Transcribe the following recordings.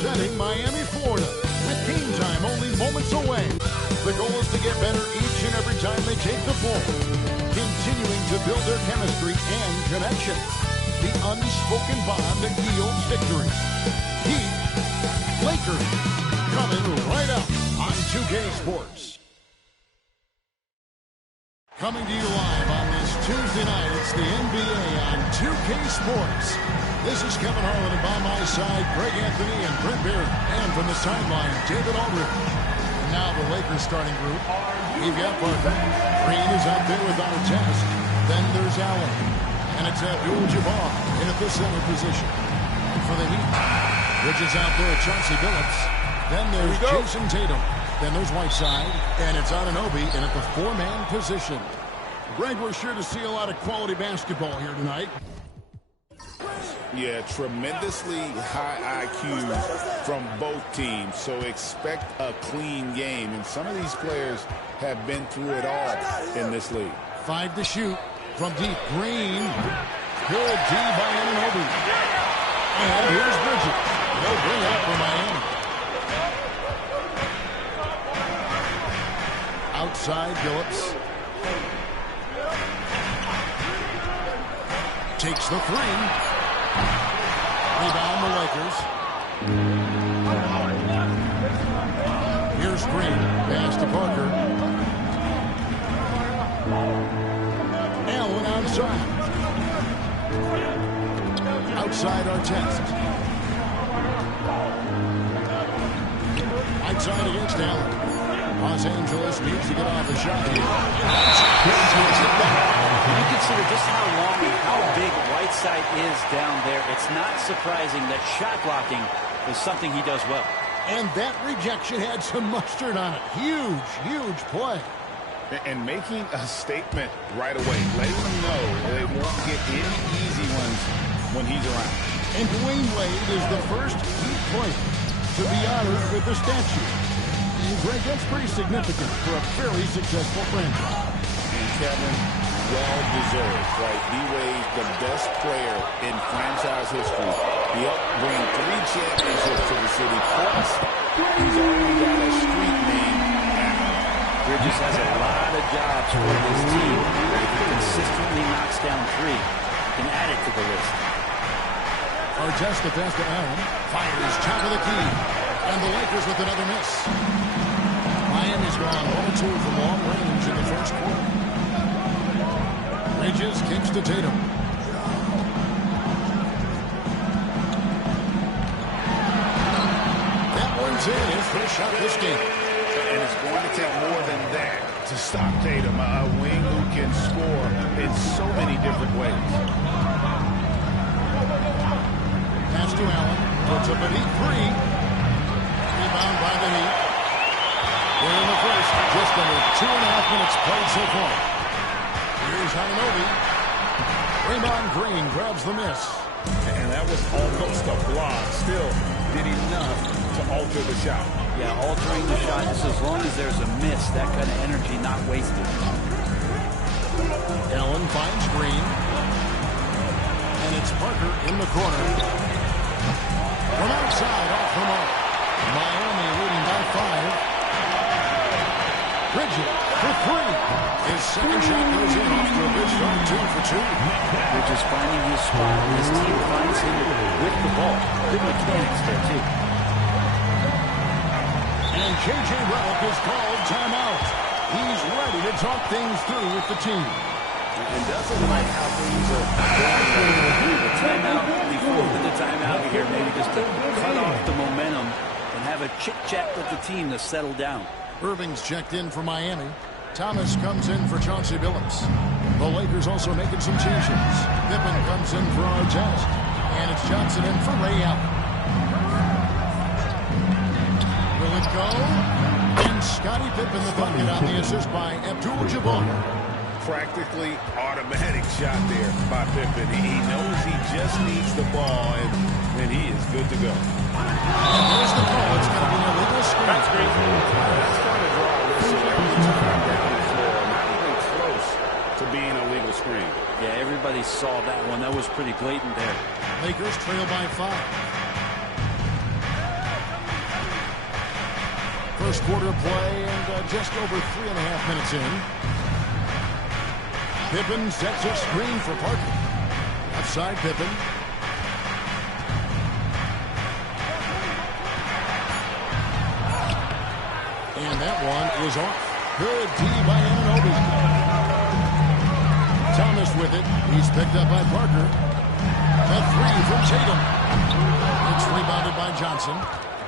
representing Miami, Florida, with game time only moments away. The goal is to get better each and every time they take the floor, continuing to build their chemistry and connection. The unspoken bond that yields victory. Heat, Lakers, coming right up on 2K Sports. Coming to you live on this Tuesday night, it's the NBA on 2K Sports. This is Kevin Harlan, and by my side, Greg Anthony and Brent Beard. And from the sideline, David Aldridge. And now the Lakers starting group. We've got Parker. Green is out there without a test. Then there's Allen. And it's Abdul-Jabbar in at the center position. For the Heat, Bridges out there at Chauncey Billups. Then there's Jason Tatum. Then there's Whiteside. And it's Anunoby in at the four-man position. Greg, we're sure to see a lot of quality basketball here tonight. Yeah, tremendously high IQ from both teams, so expect a clean game. And some of these players have been through it all in this league. 5 to shoot from deep. Green. Good D by Anunoby. And here's Bridges. They'll bring up for Miami. Outside, Billups. Takes the three. Rebound the Lakers. Here's Green. Pass to Parker. Allen outside. Outside Artest. Outside against Allen. Los Angeles needs to get off a shot here. When you consider just how long and how big Whiteside is down there, it's not surprising that shot blocking is something he does well. And that rejection had some mustard on it. Huge, huge play. And making a statement right away, letting them know they won't get any easy ones when he's around. And Dwayne Wade is the first Heat player to be honored with the statue. And Greg, that's pretty significant for a fairly successful franchise. And Kevin, well-deserved, right? D-Wade, the best player in franchise history. He helped bring 3 championships to the city. Plus, he's already got a street name now. Bridges has a lot of jobs for this team. If he consistently knocks down 3, he can add it to the list. Artest to pass to Allen. Fires top of the key. And the Lakers with another miss. Miami's gone 1-2 from long range in the first quarter. Bridges kicks to Tatum. That one's in. His first shot this game. And it's going to take more than that to stop Tatum, a wing who can score in so many different ways. Pass to Allen. Puts up a deep 3. Rebound by the Heat. We're in the first. Just under 2.5 minutes played so far. Here's Anunoby. Draymond Green grabs the miss. And that was almost a block. Still did enough to alter the shot. Yeah, altering the shot just as long as there's a miss. That kind of energy not wasted. Allen finds Green. And it's Parker in the corner. From outside, off the mark. Miami leading by 5. Bridges for 3. His second shot goes in off to a good start, 2 for 2. Bridges finding his spot. His team finds him with the ball. Good mechanics there, too. And J.J. Redick is called timeout. He's ready to talk things through with the team. And doesn't like how things are going. The timeout before the timeout here, maybe just to cut off the momentum and have a chit-chat with the team to settle down. Irving's checked in for Miami. Thomas comes in for Chauncey Billups. The Lakers also making some changes. Pippen comes in for Artest. And it's Johnson in for Ray Allen. Will it go? And Scottie Pippen the bucket on the assist by Abdul-Jabbar. Practically automatic shot there by Pippen. He knows he just needs the ball, and he is good to go. And there's the call. It's going to be a illegal screen. That's great. That's going to draw a whistle every time down the floor. Not even close to being a legal screen. Yeah, everybody saw that one. That was pretty blatant there. Lakers trail by 5. First quarter play and just over 3.5 minutes in. Pippen sets a screen for Parker. Outside Pippen. And that one is off. Good D by Anunoby. Thomas with it. He's picked up by Parker. A three from Tatum. It's rebounded by Johnson.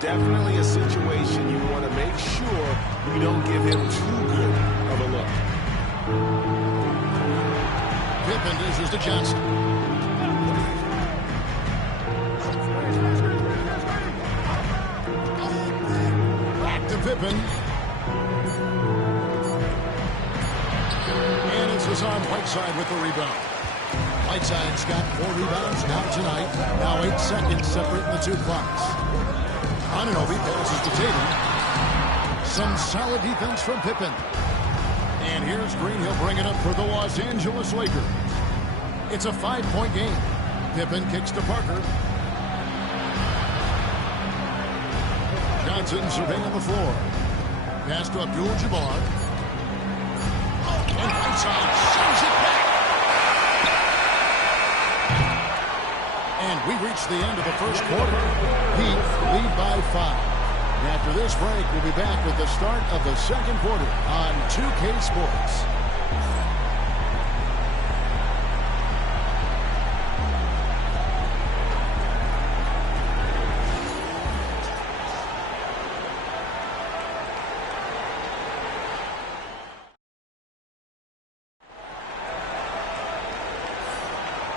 Definitely a situation you want to make sure you don't give him too good of a look. Pippen dishes to Johnson. Back to Pippen. And it's Hassan Whiteside with the rebound. Whiteside's got 4 rebounds now tonight. Now 8 seconds separating the two clocks. Anunoby passes to Tatum. Some solid defense from Pippen. And here's Green. He'll bring it up for the Los Angeles Lakers. It's a 5-point game. Pippen kicks to Parker. Johnson surveying the floor. Pass to Abdul-Jabbar. And Whiteside sends it back. And we reach the end of the first quarter. Heat lead by 5. And after this break, we'll be back with the start of the second quarter on 2K Sports.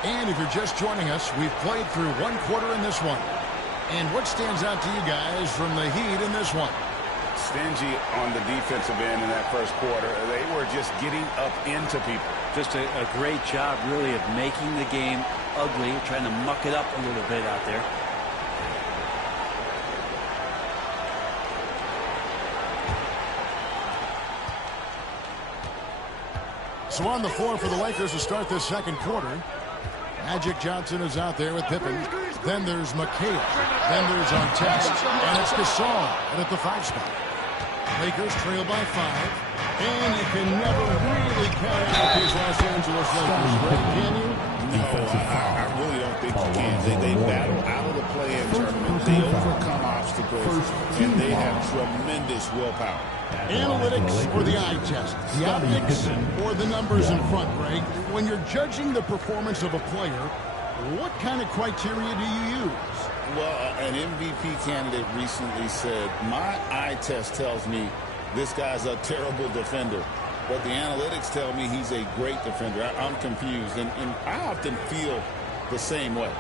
And if you're just joining us, we've played through 1 quarter in this one. And what stands out to you guys from the Heat in this one? Stingy on the defensive end in that first quarter. They were just getting up into people. Just a great job, really, of making the game ugly, trying to muck it up a little bit out there. So on the floor for the Lakers to start this second quarter. Magic Johnson is out there with Pippen. Then there's McHale. Then there's Artest. And it's Gasol at the 5 spot. Lakers trail by 5. And you can never really count out these Los Angeles Lakers, right? Can you? No, I really don't think you can. They battle out of the play-in tournament. They overcome obstacles, and they have tremendous willpower. Analytics or the eye test? The optics or the numbers in front, Greg? When you're judging the performance of a player, what kind of criteria do you use? Well, an MVP candidate recently said, my eye test tells me this guy's a terrible defender, but the analytics tell me he's a great defender. I'm confused, and I often feel the same way.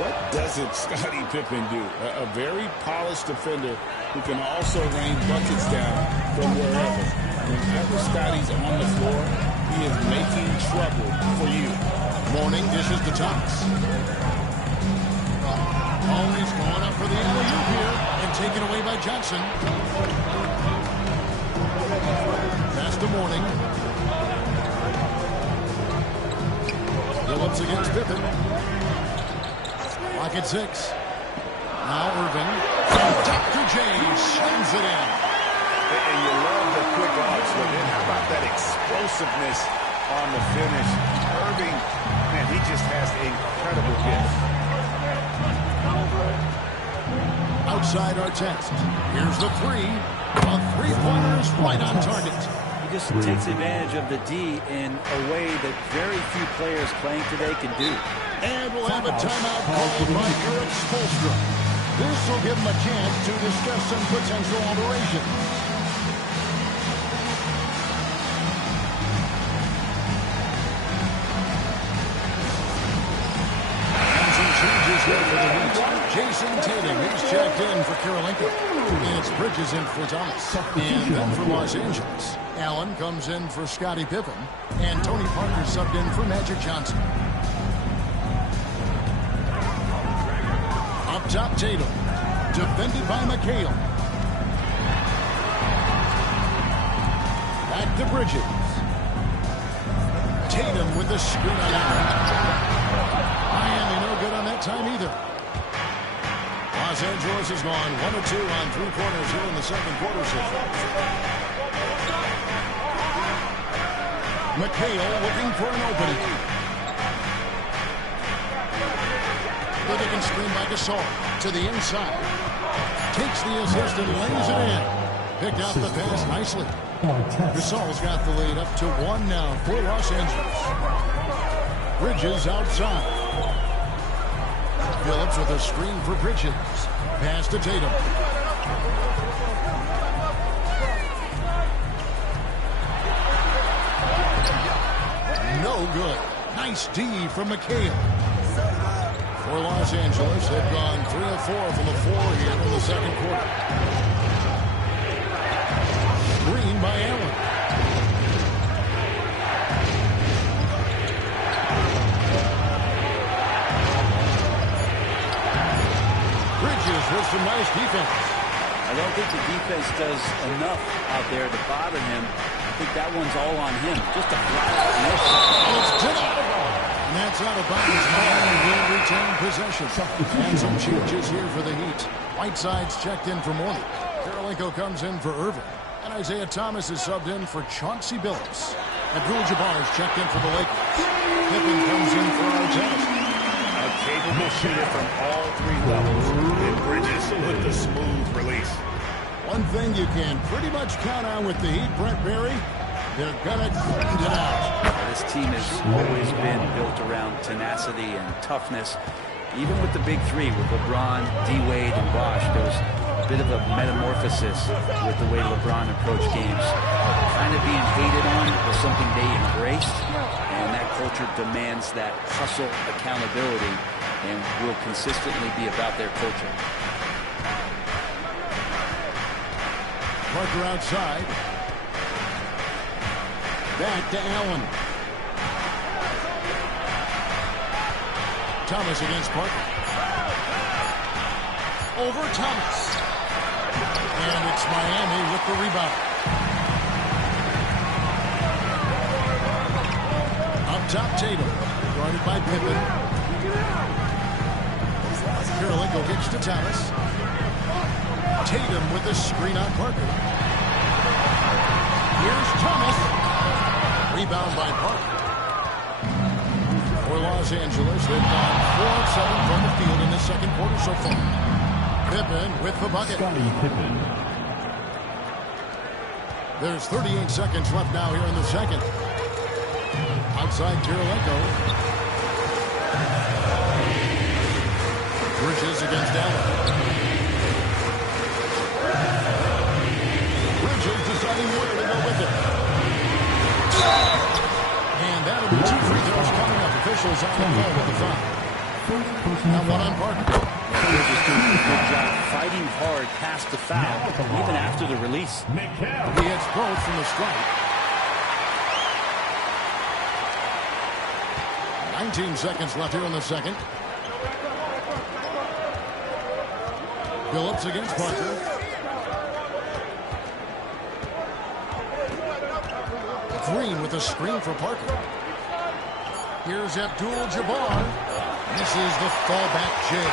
What doesn't Scottie Pippen do? A very polished defender who can also rain buckets down from wherever. Whenever Scottie's on the floor, he is making trouble for you. Morning dishes to Thomas. Always going up for the alley-oop here and taken away by Johnson. Pass to Morning. Phillips against Pippen. Lock at 6. Now Irving. And Dr. J slams it in. And you love the quick arcs, but then how about that explosiveness on the finish? Irving, man, he just has incredible gift. Outside Artest. Here's the 3. A three-pointer is right on target. He just takes advantage of the D in a way that very few players playing today can do. And we'll have a timeout called by Eric Spoelstra. This will give him a chance to discuss some potential alterations. Jason Tatum, he's checked in for Karolinko. And it's Bridges in for Thomas. And then for Los Angeles, Allen comes in for Scottie Pippen. And Tony Parker subbed in for Magic Johnson. Up top, Tatum. Defended by McHale. Back to Bridges. Tatum with the screen on Allen. Miami no good on that time either. Los Angeles has gone 1 of 2 on 3 corners here in the second quarter so far. McHale looking for an opening. But they can screen by Gasol to the inside. Takes the assist and lays it in. Picked out the pass nicely. Gasol's got the lead up to 1 now for Los Angeles. Bridges outside. Phillips with a screen for Bridges. Pass to Tatum. No good. Nice D from McHale. For Los Angeles, they've gone 3 of 4 from the floor here in the second quarter. Green by Allen. Bridges with some nice defense. I don't think the defense does enough out there to bother him. I think that one's all on him. Just a flat-out miss. And it's tipped. And that's out of bounds. Miami will retain possession. And some changes here for the Heat. Whiteside's checked in for Mourning. Karolinko comes in for Irvin. And Isaiah Thomas is subbed in for Chauncey Billups. Abdul-Jabbar is checked in for the Lakers. Pippen comes in for Artest. A capable shooter from all 3 levels. And Bridges with the smooth release. One thing you can pretty much count on with the Heat, Brent Barry, they're going to grind it out. This team has always been built around tenacity and toughness. Even with the big 3, with LeBron, D-Wade, and Bosh, there was a bit of a metamorphosis with the way LeBron approached games. Kind of being hated on was something they embraced, and that culture demands that hustle accountability and will consistently be about their culture. Parker outside. Back to Allen. Thomas against Parker. Over Thomas. And it's Miami with the rebound. Up top, Tatum. Guarded by Pippen. Karolinko gets to Thomas. Tatum with the screen on Parker. Here's Thomas. Rebound by Parker. For Los Angeles, they've gone 4 of 7 from the field in the second quarter so far. Pippen with the bucket. There's 38 seconds left now here in the second. Outside Karolinko. Bridges against Allen. Bridges deciding where to go with it. And that'll be 2 free throws coming up. Officials on the call with the foul. Now 1 on Parker. Bridges doing a good job fighting hard past the foul, even after the release. He hits both from the strike. 19 seconds left here in the second. Billups against Parker. Green with a screen for Parker. Here's Abdul-Jabbar. This is the fallback jig.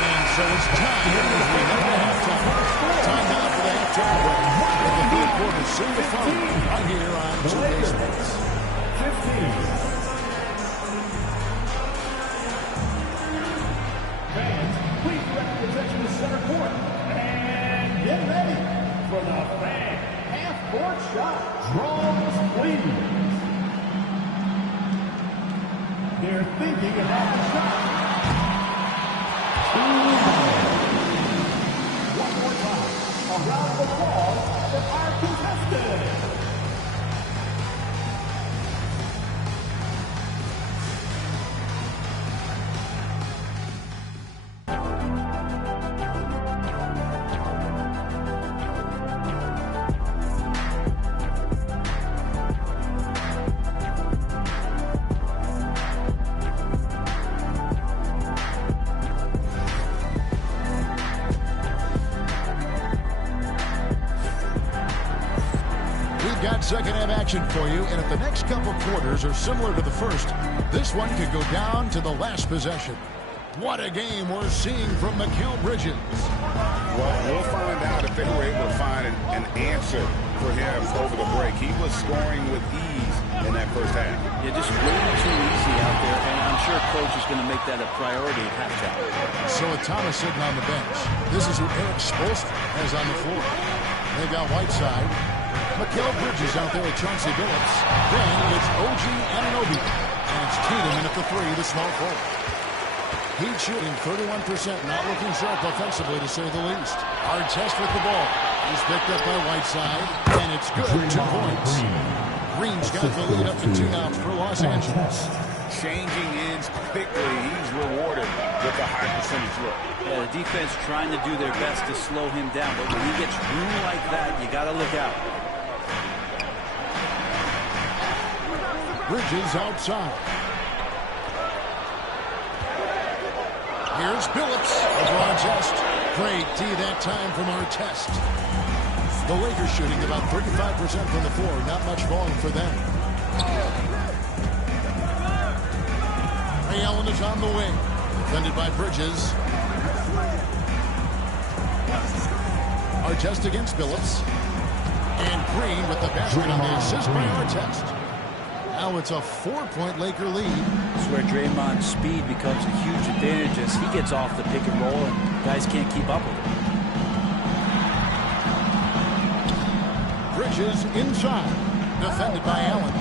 And so it's time as we head to halftime. Time now for the halftime break. With the third quarter soon to follow right here on 2K Sports. 15. Fans, please direct your attention to center court. And get ready for the fan half-court shot. Drums, please. They're thinking about the shot. One more time. A round of applause for our contestants. got second half action for you, and if the next couple quarters are similar to the first, this one could go down to the last possession. What a game we're seeing from Mikal Bridges. Well, we'll find out if they were able to find an answer for him over the break. He was scoring with ease in that first half. Yeah, just way too easy out there, and I'm sure coach is going to make that a priority at halftime. So with Thomas sitting on the bench, this is who Eric Spoelstra has on the floor. They've got Whiteside. Mikal Bridges out there with Chauncey Billups. Then it's OG Anunoby. And it's Tatum in at the three, the small forward. Heat shooting 31%, not looking sharp offensively to say the least. Artest with the ball. He's picked up by Whiteside, and it's good. 2 points. Green's got the lead up to 2 now for Los Angeles. Changing ends quickly. He's rewarded with a high percentage look. Yeah, the defense trying to do their best to slow him down, but when he gets room like that, you got to look out. Bridges outside. Here's Billups. LeBron test. Great D that time from Artest. The Lakers shooting about 35% from the floor. Not much falling for them. Ray Allen is on the wing. Defended by Bridges. Artest against Billups. And Green with the basket on the assist by Artest. Now it's a 4-point Laker lead. This is where Draymond's speed becomes a huge advantage as he gets off the pick and roll and guys can't keep up with him. Bridges inside. Defended by Allen.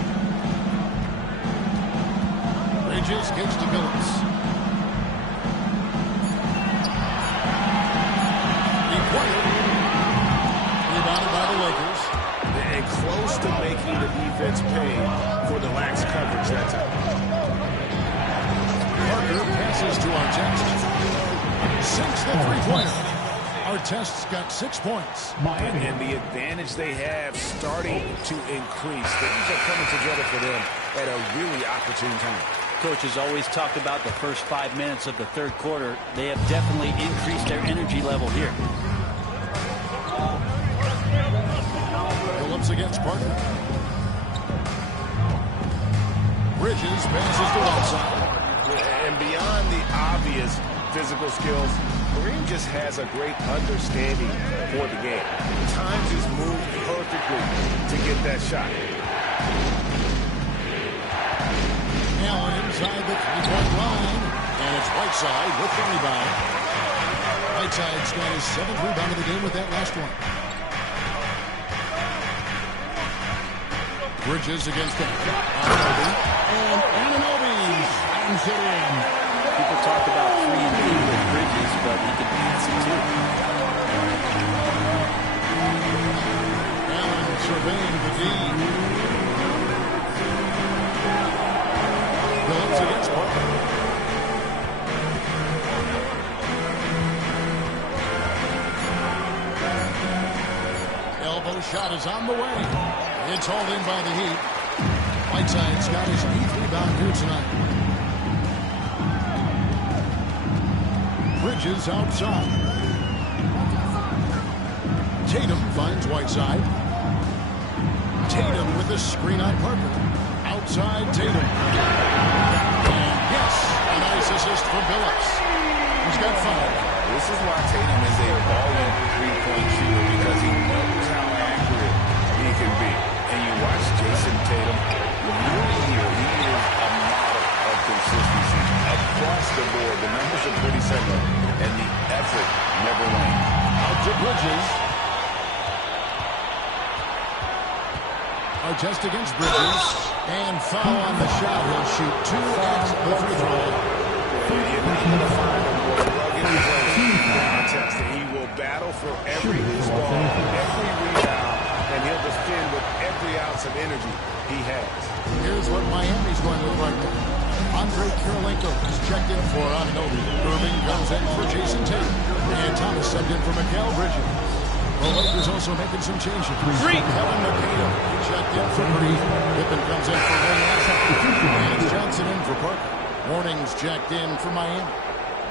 Bridges gets to Billups. Rebounded by the Lakers. And close to making the defense pay for the lax coverage that time. Parker passes to Artest. Sinks the three-pointer. Artest's got 6 points. And the advantage they have starting to increase. Things are coming together for them at a really opportune time. Coach has always talked about the first 5 minutes of the third quarter. They have definitely increased their energy level here. Billups against Parker. Bridges passes to outside. And beyond the obvious physical skills, Kareem just has a great understanding for the game. Times his move perfectly to get that shot. Allen inside the three-point line. And it's Whiteside with the rebound. Whiteside's got his 7th rebound of the game with that last one. Bridges against Anunoby. And Anunoby slams it in. People talk about 3 and D with Bridges, but he can pass it too. Allen surveying the D. Billups against Parker. Elbow shot is on the way. It's hauled in by the Heat. Whiteside's got his 8th rebound here tonight. Bridges outside. Tatum finds Whiteside. Tatum with the screen on Parker. Outside Tatum. And yes, a nice assist from Billups. He's got 5. This is why Tatum is a volume three-point shooter, because he knows how accurate he can be. And you watch Jason Tatum, he is a model of consistency. Across the board, the numbers are pretty similar, and the effort never wanes. Out to Bridges. Artest against Bridges. And foul on the shot. He'll shoot 2 at the free throw. You're not going to find a more rugged Artest. He will battle for every loose ball, every rebound, and he'll defend with every ounce of energy he has. Here's what Miami's going to look like now. Andre Kirilenko is checked in for Anunoby. Irving comes in for Jason Tatum. And Thomas subbed in for Mikal Bridges. The Lakers also making some changes. Kevin McHale checked in for Green. Pippen comes in for Ray Allen. And Johnson in for Parker. Warnings checked in for Miami.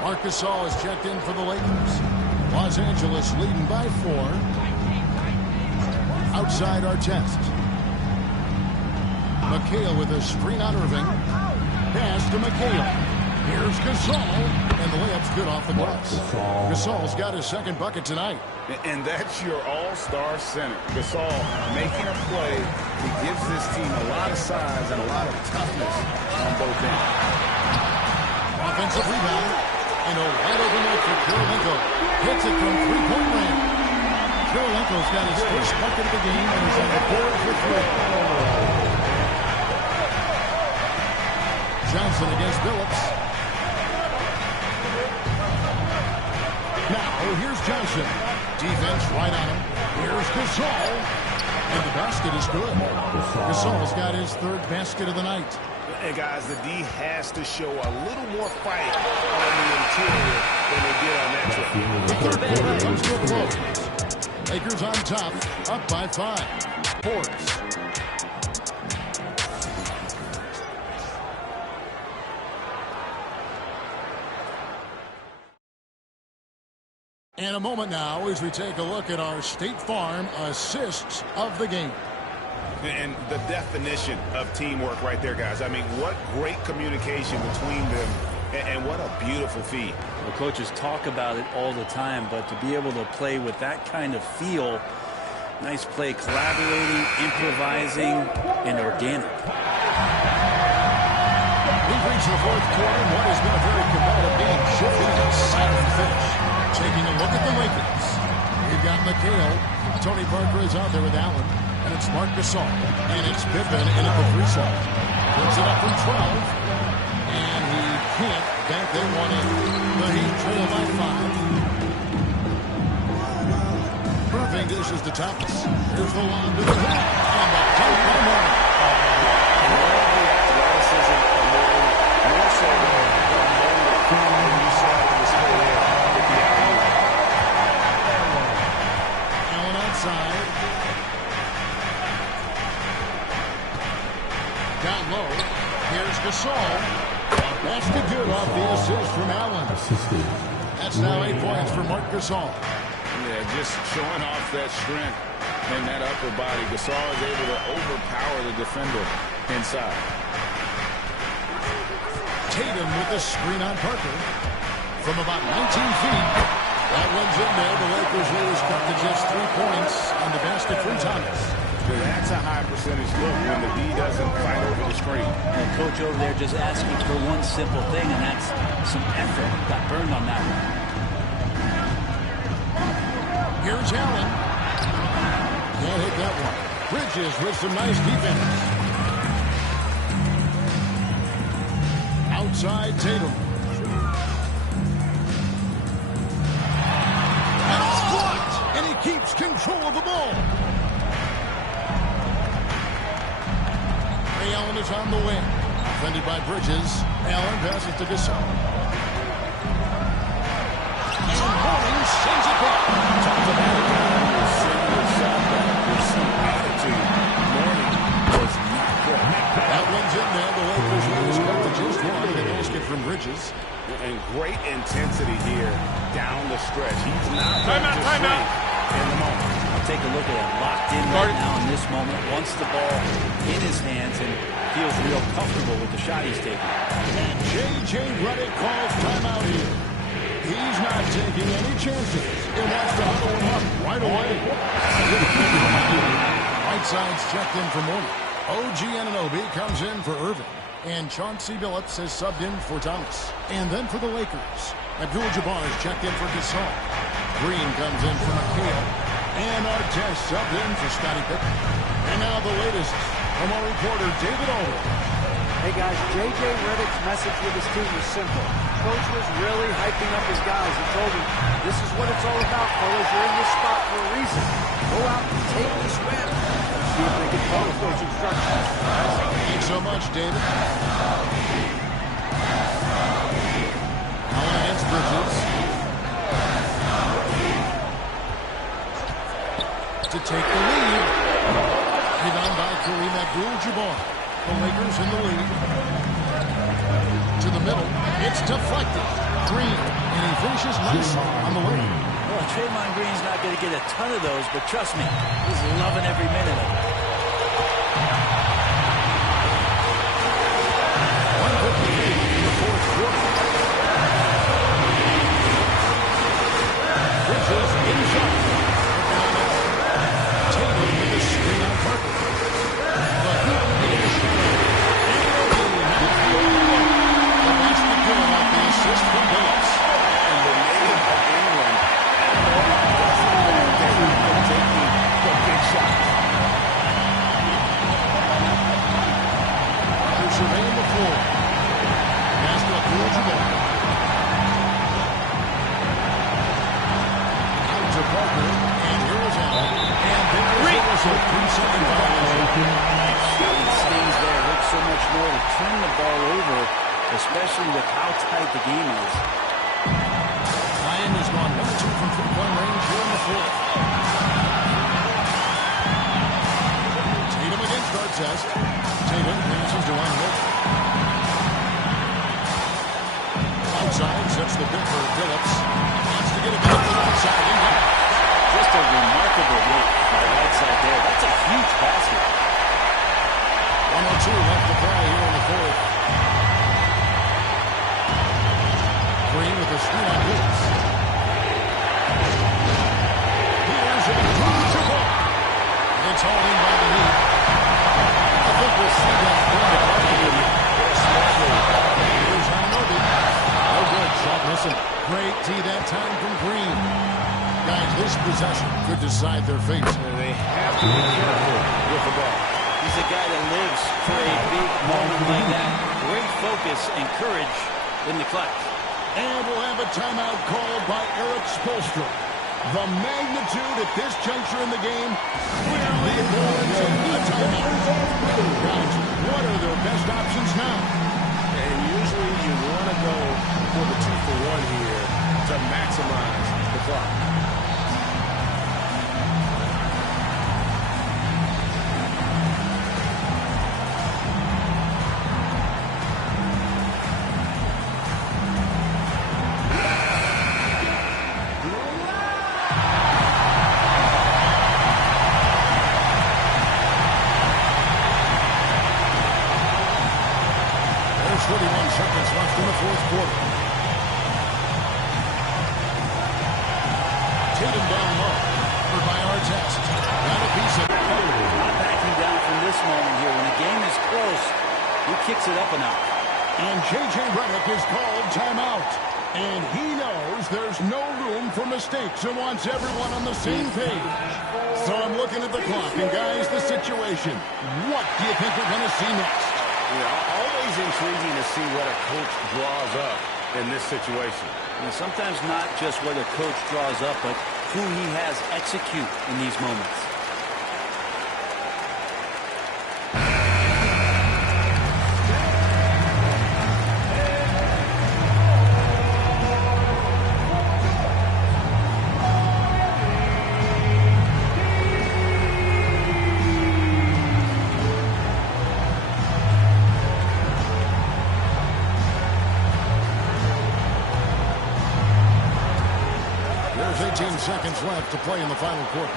Marc Gasol is checked in for the Lakers. Los Angeles leading by 4. Outside Artest. McHale with a screen on Irving. Pass to McHale. Here's Gasol, and the layup's good off the glass. Gasol's got his second bucket tonight. And that's your all-star center. Gasol making a play. He gives this team a lot of size and a lot of toughness on both ends. Offensive rebound. And a wide-open look for Kirilenko. Hits it from three-point range. Kirilenko's got his first bucket of the game, and he's on the board for three. Johnson against Billups. Now, here's Johnson. Defense right on him. Here's Gasol. And the basket is good. Gasol's got his third basket of the night. Hey, guys, the D has to show a little more fight on the interior than they did on that trip. The third quarter comes to a close. Lakers on top, up by 5. Forbes. And a moment now as we take a look at our State Farm assists of the game. And the definition of teamwork right there, guys. I mean, what great communication between them, and what a beautiful feed. Well, coaches talk about it all the time, but to be able to play with that kind of feel, nice play, collaborating, improvising, and organic. We've reached the fourth quarter, and what has been a very competitive game shifting inside of the finish. Taking a look at the Lakers. We've got McHale. Tony Parker is out there with Allen. And it's Marc Gasol. And it's Pippen in at the 3 slot. Puts it up from 12. And he can't bank that one in. The Heat trail by 5. Irving dishes to Thomas. Here's the lob to the hoop. And the dunk by Moore. The athleticism of Moore, more so than you saw in this play there with the alley-oop. Allen outside. Down low. Here's Gasol. A basket good off the assist from Allen. That's now 8 points for Marc Gasol. Yeah, just showing off that strength and that upper body. Gasol is able to overpower the defender inside. Tatum with the screen on Parker. From about 19 feet. That one's in there. The Lakers lead is cut to just 3 points. And the basket from Thomas. That's a high percentage look when the D doesn't fight over the screen. And coach over there just asking for one simple thing, and that's some effort. Got burned on that one. Here's Allen. Can't hit that one. Bridges with some nice defense. Outside Tatum. And it's blocked. And he keeps control of the ball. Ray Allen is on the wing. Defended by Bridges. Allen passes to Gasol. And Mourning sends it back. Talk about a guy who's sending a shot back with some attitude. Mourning was not good. That one's in there. The Lakers lose cut to just 1. The basket from Bridges. And great intensity here down the stretch. He's not going to swing in the moment. Take a look at him, locked in right now in this moment. Wants the ball in his hands and feels real comfortable with the shot he's taking. And J.J. Redick calls timeout here. He's not taking any chances. He wants to huddle him up right away. Whiteside's checked in for Mourning. OG Anunoby comes in for Irving. And Chauncey Billups has subbed in for Thomas. And then for the Lakers, Abdul-Jabbar is checked in for Gasol. Green comes in for McHale. And Artest subbed in for Scottie Pippen. And now the latest from our reporter, David Aldridge. Hey guys, J.J. Redick's message with his team was simple. Coach was really hyping up his guys. He told them, this is what it's all about, fellas. You're in this spot for a reason. Go out and take this win. Let's see if they can follow those instructions. Thanks so much, David. Allen against Bridges. To take the lead. Rebound by Kareem Abdul-Jabbar. The Lakers in the lead. To the middle. It's deflected. Green. And he finishes nicely on the wing. Well, Draymond Green's not going to get a ton of those, but trust me, he's loving every minute of it. whistle, 3-second violation. It stings there. Hurts so much more to turn the ball over, especially with how tight the game is. Ryan has gone 1 2 from three-point range here in the fourth. Tatum against Artest. Tatum passes to Wendell. Outside, sets the pick for Phillips. Wants to get it back to the outside. Just a remarkable look by Whiteside there. That's a huge basket. 102 left to play here in the fourth. Green with the screen on Phillips. Here's a crucible. It's all in by the Heat. I think we'll see that during the party here. Here's Hanobi. No good. Shot missing. Great tee that time from Green. Guys, this possession could decide their fate. They have to be careful with the ball. He's a guy that lives for a big moment like that. Great focus and courage in the clutch. And we'll have a timeout called by Eric Spoelstra. The magnitude at this juncture in the game clearly warrants a timeout. Guys, what are their best options now? And usually you want to go for the 2-for-1 here to maximize the clock. There's 31 seconds left in the fourth quarter. Tatum down low. For by Artest. Got a piece of it. Not backing down from this moment here. When the game is close, he kicks it up a notch. And J.J. Redick is called timeout. And he knows there's no room for mistakes and wants everyone on the same page. So I'm looking at the clock, and guys, the situation. What do you think we're going to see next? Yeah, always intriguing to see what a coach draws up in this situation. And sometimes not just what a coach draws up, but who he has execute in these moments. There's 18 seconds left to play in the final quarter.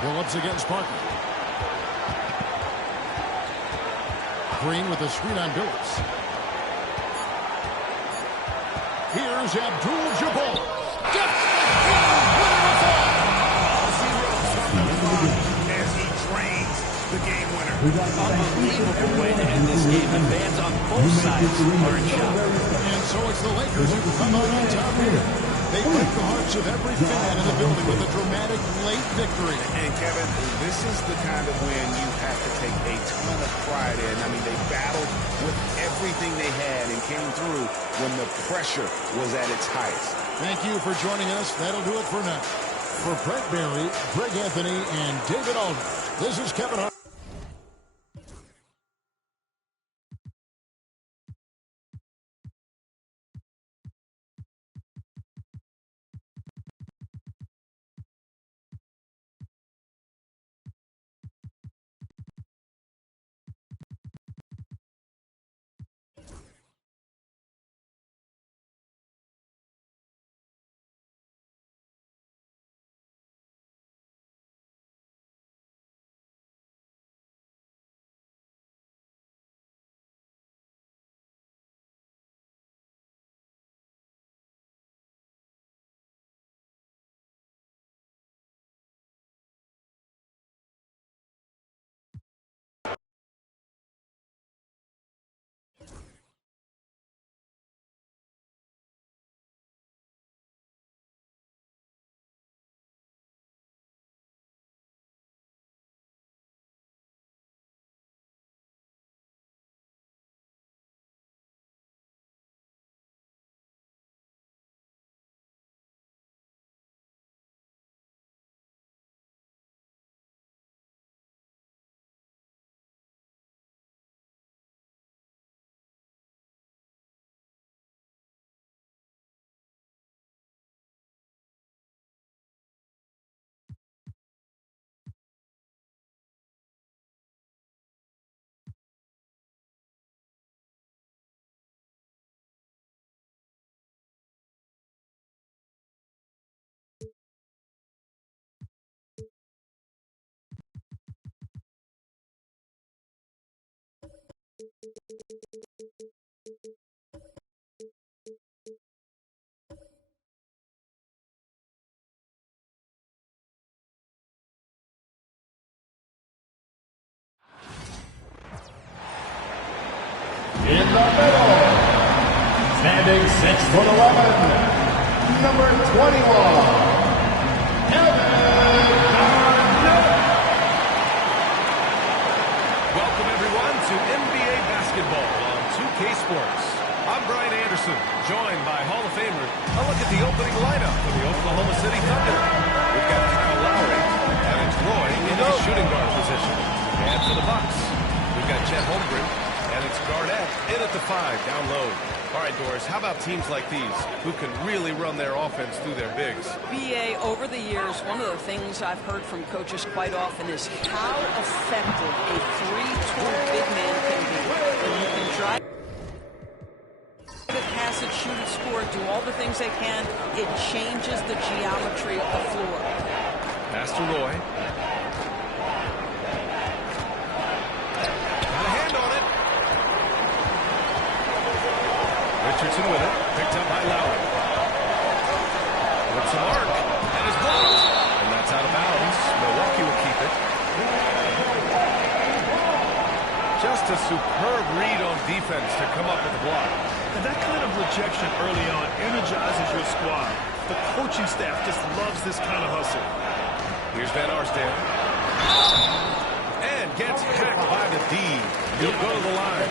Phillips against Parker. Green with a screen on Phillips. Here's Abdul-Jabbar. Gets As he drains the game winner. Unbelievable way to end this game. The fans on both sides are in shock. And so it's the Lakers who come out on top here. They break the hearts of every fan in the building with a dramatic late victory. And Kevin, this is the kind of win you have to take a ton of pride in. I mean, they battled with everything they had and came through when the pressure was at its highest. Thank you for joining us. That'll do it for now. For Brett Barry, Greg Anthony, and David Aldridge, this is Kevin Hart. In the middle, standing 6'11", number 21, Welcome everyone to NBA basketball on 2K Sports. I'm Brian Anderson, joined by Hall of Famer. A look at the opening lineup for the Oklahoma City Thunder. We've got Kyle Lowry, and it's Roy in the shooting guard position. And for the Bucks, we've got Chet Holmgren, and it's Garnett in at the 5, down low. All right, Doris, how about teams like these who can really run their offense through their bigs? BA, over the years, one of the things I've heard from coaches quite often is how effective a 3-tool big man can be. When you can drive it, pass it, shoot it, score it, do all the things they can, it changes the geometry of the floor. Pass to Roy. Richardson with it, picked up by Lowry. Looks a mark, and is blocked. And that's out of bounds. Milwaukee will keep it. Just a superb read on defense to come up with the block. And that kind of rejection early on energizes your squad. The coaching staff just loves this kind of hustle. Here's Van Arsdale. And gets hacked by the D. He'll go to the line.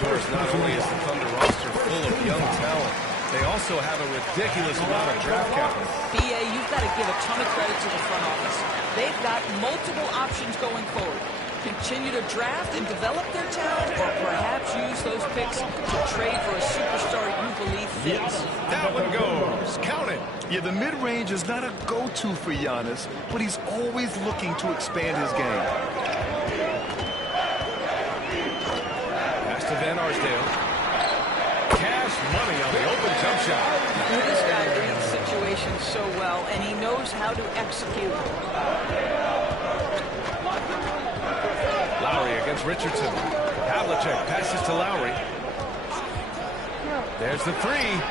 Of course, not only is the Thunder roster full of young talent, they also have a ridiculous amount of draft capital. BA, you've got to give a ton of credit to the front office. They've got multiple options going forward. Continue to draft and develop their talent, or perhaps use those picks to trade for a superstar you believe fits. That one goes. Count it. Yeah, the mid-range is not a go-to for Giannis, but he's always looking to expand his game. To Van Arsdale. Cash money on the open jump shot. This guy reads situations so well, and he knows how to execute. Lowry against Richardson. Havlicek passes to Lowry. There's the 3. And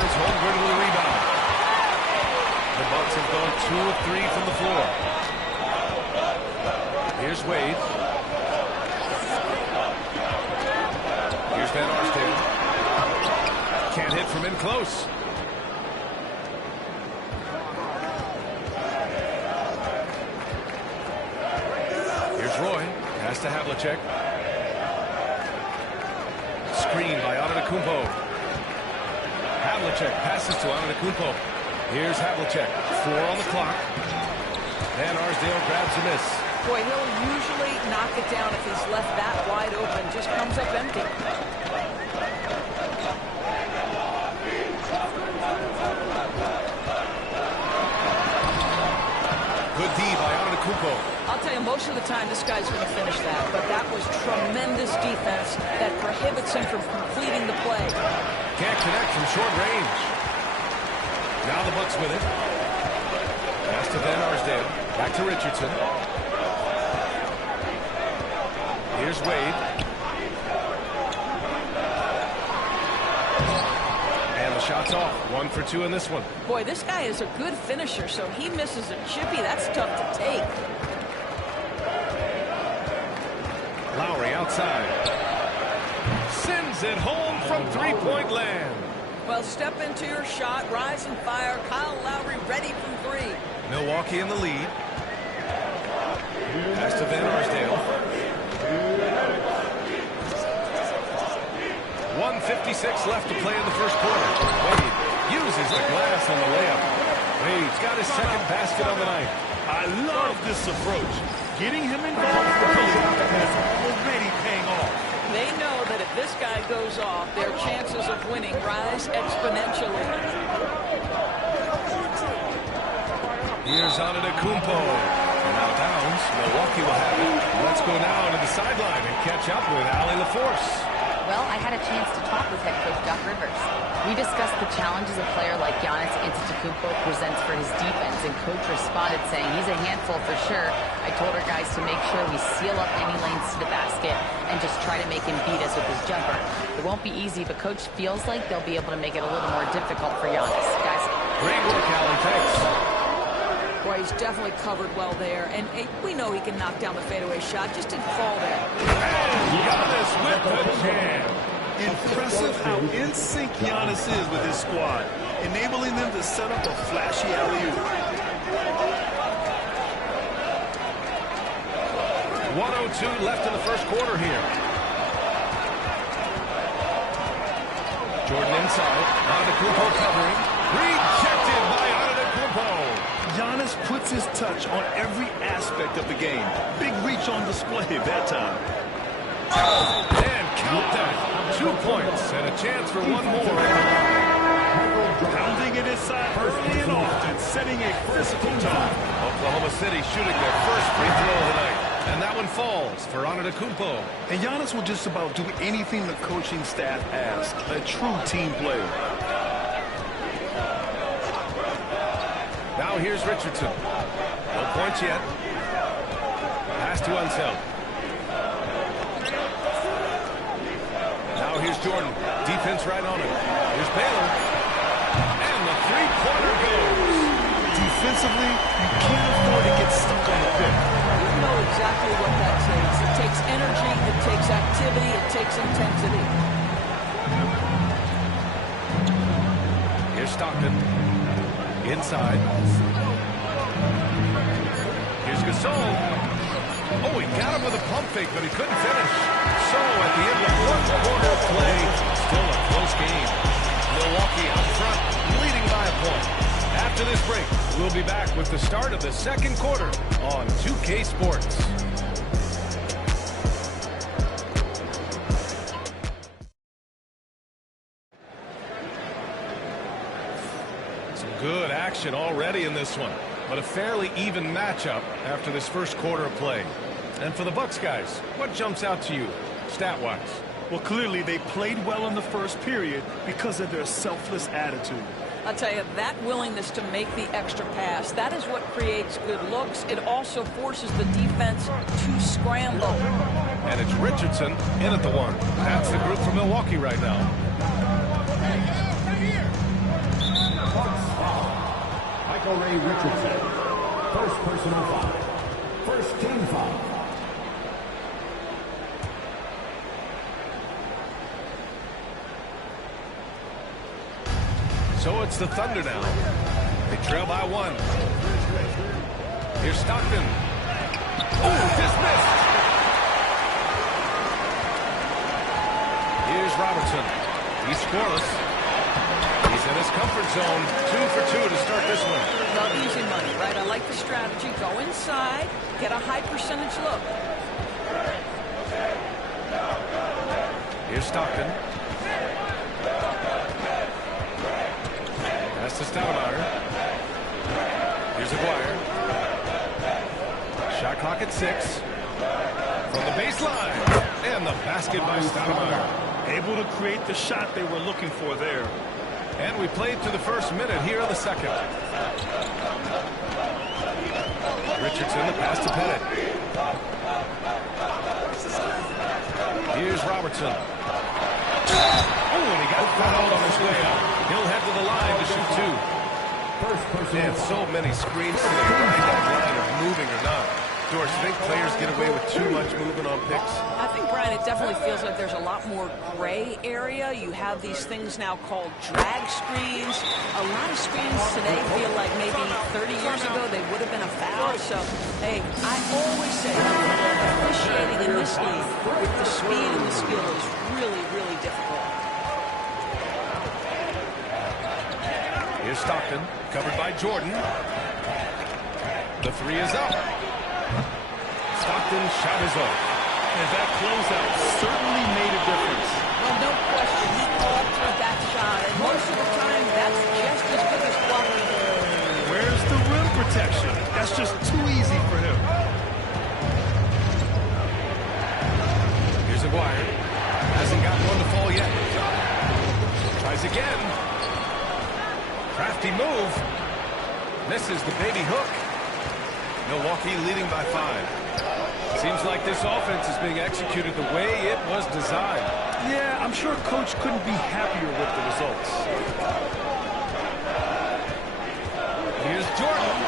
it's Holmgren with the rebound. The Bucks have gone 2 of 3 from the floor. Here's Wade. Here's Van Arsdale. Can't hit from in close. Here's Roy. Pass to Havlicek. Screen by Antetokounmpo. Havlicek passes to Antetokounmpo. Here's Havlicek. 4 on the clock. Van Arsdale grabs a miss. Boy, he'll usually knock it down if he's left that wide open. Just comes up empty. Good D by Antetokounmpo. I'll tell you, most of the time this guy's going to finish that, but that was tremendous defense that prohibits him from completing the play. Can't connect from short range. Now the Bucks with it. Pass to Van Arsdale. Back to Richardson. Here's Wade. And the shot's off. 1 for 2 in this one. Boy, this guy is a good finisher, so he misses a chippy. That's tough to take. Lowry outside. Sends it home from three-point land. Well, step into your shot, rise and fire. Kyle Lowry ready from 3. Milwaukee in the lead. Pass to Van Arsdale. 1:56 left to play in the first quarter. Wade uses the glass on the layup. Wade's got his second basket on the night. I love this approach. Getting him involved early and it's already paying off. They know that if this guy goes off, their chances of winning rise exponentially. Here's Antetokounmpo. And out of bounds. Milwaukee will have it. Let's go now to the sideline and catch up with Allie LaForce. Well, I had a chance to talk with head coach Doc Rivers. We discussed the challenges a player like Giannis Antetokounmpo presents for his defense, and coach responded saying he's a handful for sure. I told our guys to make sure we seal up any lanes to the basket and just try to make him beat us with his jumper. It won't be easy, but coach feels like they'll be able to make it a little more difficult for Giannis. Guys. Great work, Allen. Thanks. Boy, he's definitely covered well there, and we know he can knock down the fadeaway shot. Just didn't fall there. And Giannis with the jam. Impressive how in sync Giannis is with his squad, enabling them to set up a flashy alley-oop. 1:02 left in the first quarter here. Jordan inside. Antetokounmpo covering. Rejected by Antetokounmpo. Giannis puts his touch on every aspect of the game. Big reach on display that time. And count that. 2 points and a chance for one more. Pounding it inside early and often, setting a physical tone. Oklahoma City shooting their first free throw tonight. And that one falls for Antetokounmpo. And Giannis will just about do anything the coaching staff asks. A true team player. Now here's Richardson. No points yet. Pass to Unseld. Now here's Jordan. Defense right on him. Here's Baylor. And the three-pointer goes. Defensively, you can't afford to get stuck on the pick. You know exactly what that takes. It takes energy, it takes activity, it takes intensity. Here's Stockton. Inside. Here's Gasol. Oh, he got him with a pump fake, but he couldn't finish. So at the end of one quarter of play, still a close game. Milwaukee out front, leading by a point. After this break, we'll be back with the start of the second quarter on 2K Sports. Some good action already in this one, but a fairly even matchup after this first quarter of play. And for the Bucks guys, what jumps out to you, stat-wise? Well, clearly they played well in the first period because of their selfless attitude. I'll tell you, that willingness to make the extra pass, that is what creates good looks. It also forces the defense to scramble. And it's Richardson in at the one. That's the group from Milwaukee right now. Michael Ray Richardson. First personal foul. First team foul. So it's the Thunder now. They trail by one. Here's Stockton. Oh, dismissed. Here's Robertson. He's scoreless. He's in his comfort zone. 2 for 2 to start this one. Well, easy money, right? I like the strategy. Go inside, get a high percentage look. Here's Stockton. Pass to Stoudemire. Here's Aguirre. Shot clock at 6. From the baseline. And the basket by Stoudemire. Able to create the shot they were looking for there. And we played to the first minute here in the second. Richardson, the pass to Pettit. Here's Robertson. Oh, and he got fouled on his way out. He'll head to the line to shoot 2. And so many screens to the line of moving or not. George, think players get away with too much movement on picks? I think, Brian, it definitely feels like there's a lot more gray area. You have these things now called drag screens. A lot of screens today feel like maybe 30 years ago they would have been a foul. So, hey, I always say officiating in this league with the speed and the skill is really, really difficult. Here's Stockton, covered by Jordan. The three is up. Stockton's shot is off. And that closeout certainly made a difference. Well, no question, he fought through that shot, and most of the time, that's just as good as blocking. Where's the rim protection? That's just too easy for him. Here's Aguirre. Hasn't got one to again. Crafty move. Misses the baby hook. Milwaukee leading by 5. Seems like this offense is being executed the way it was designed. Yeah, I'm sure Coach couldn't be happier with the results. Here's Jordan.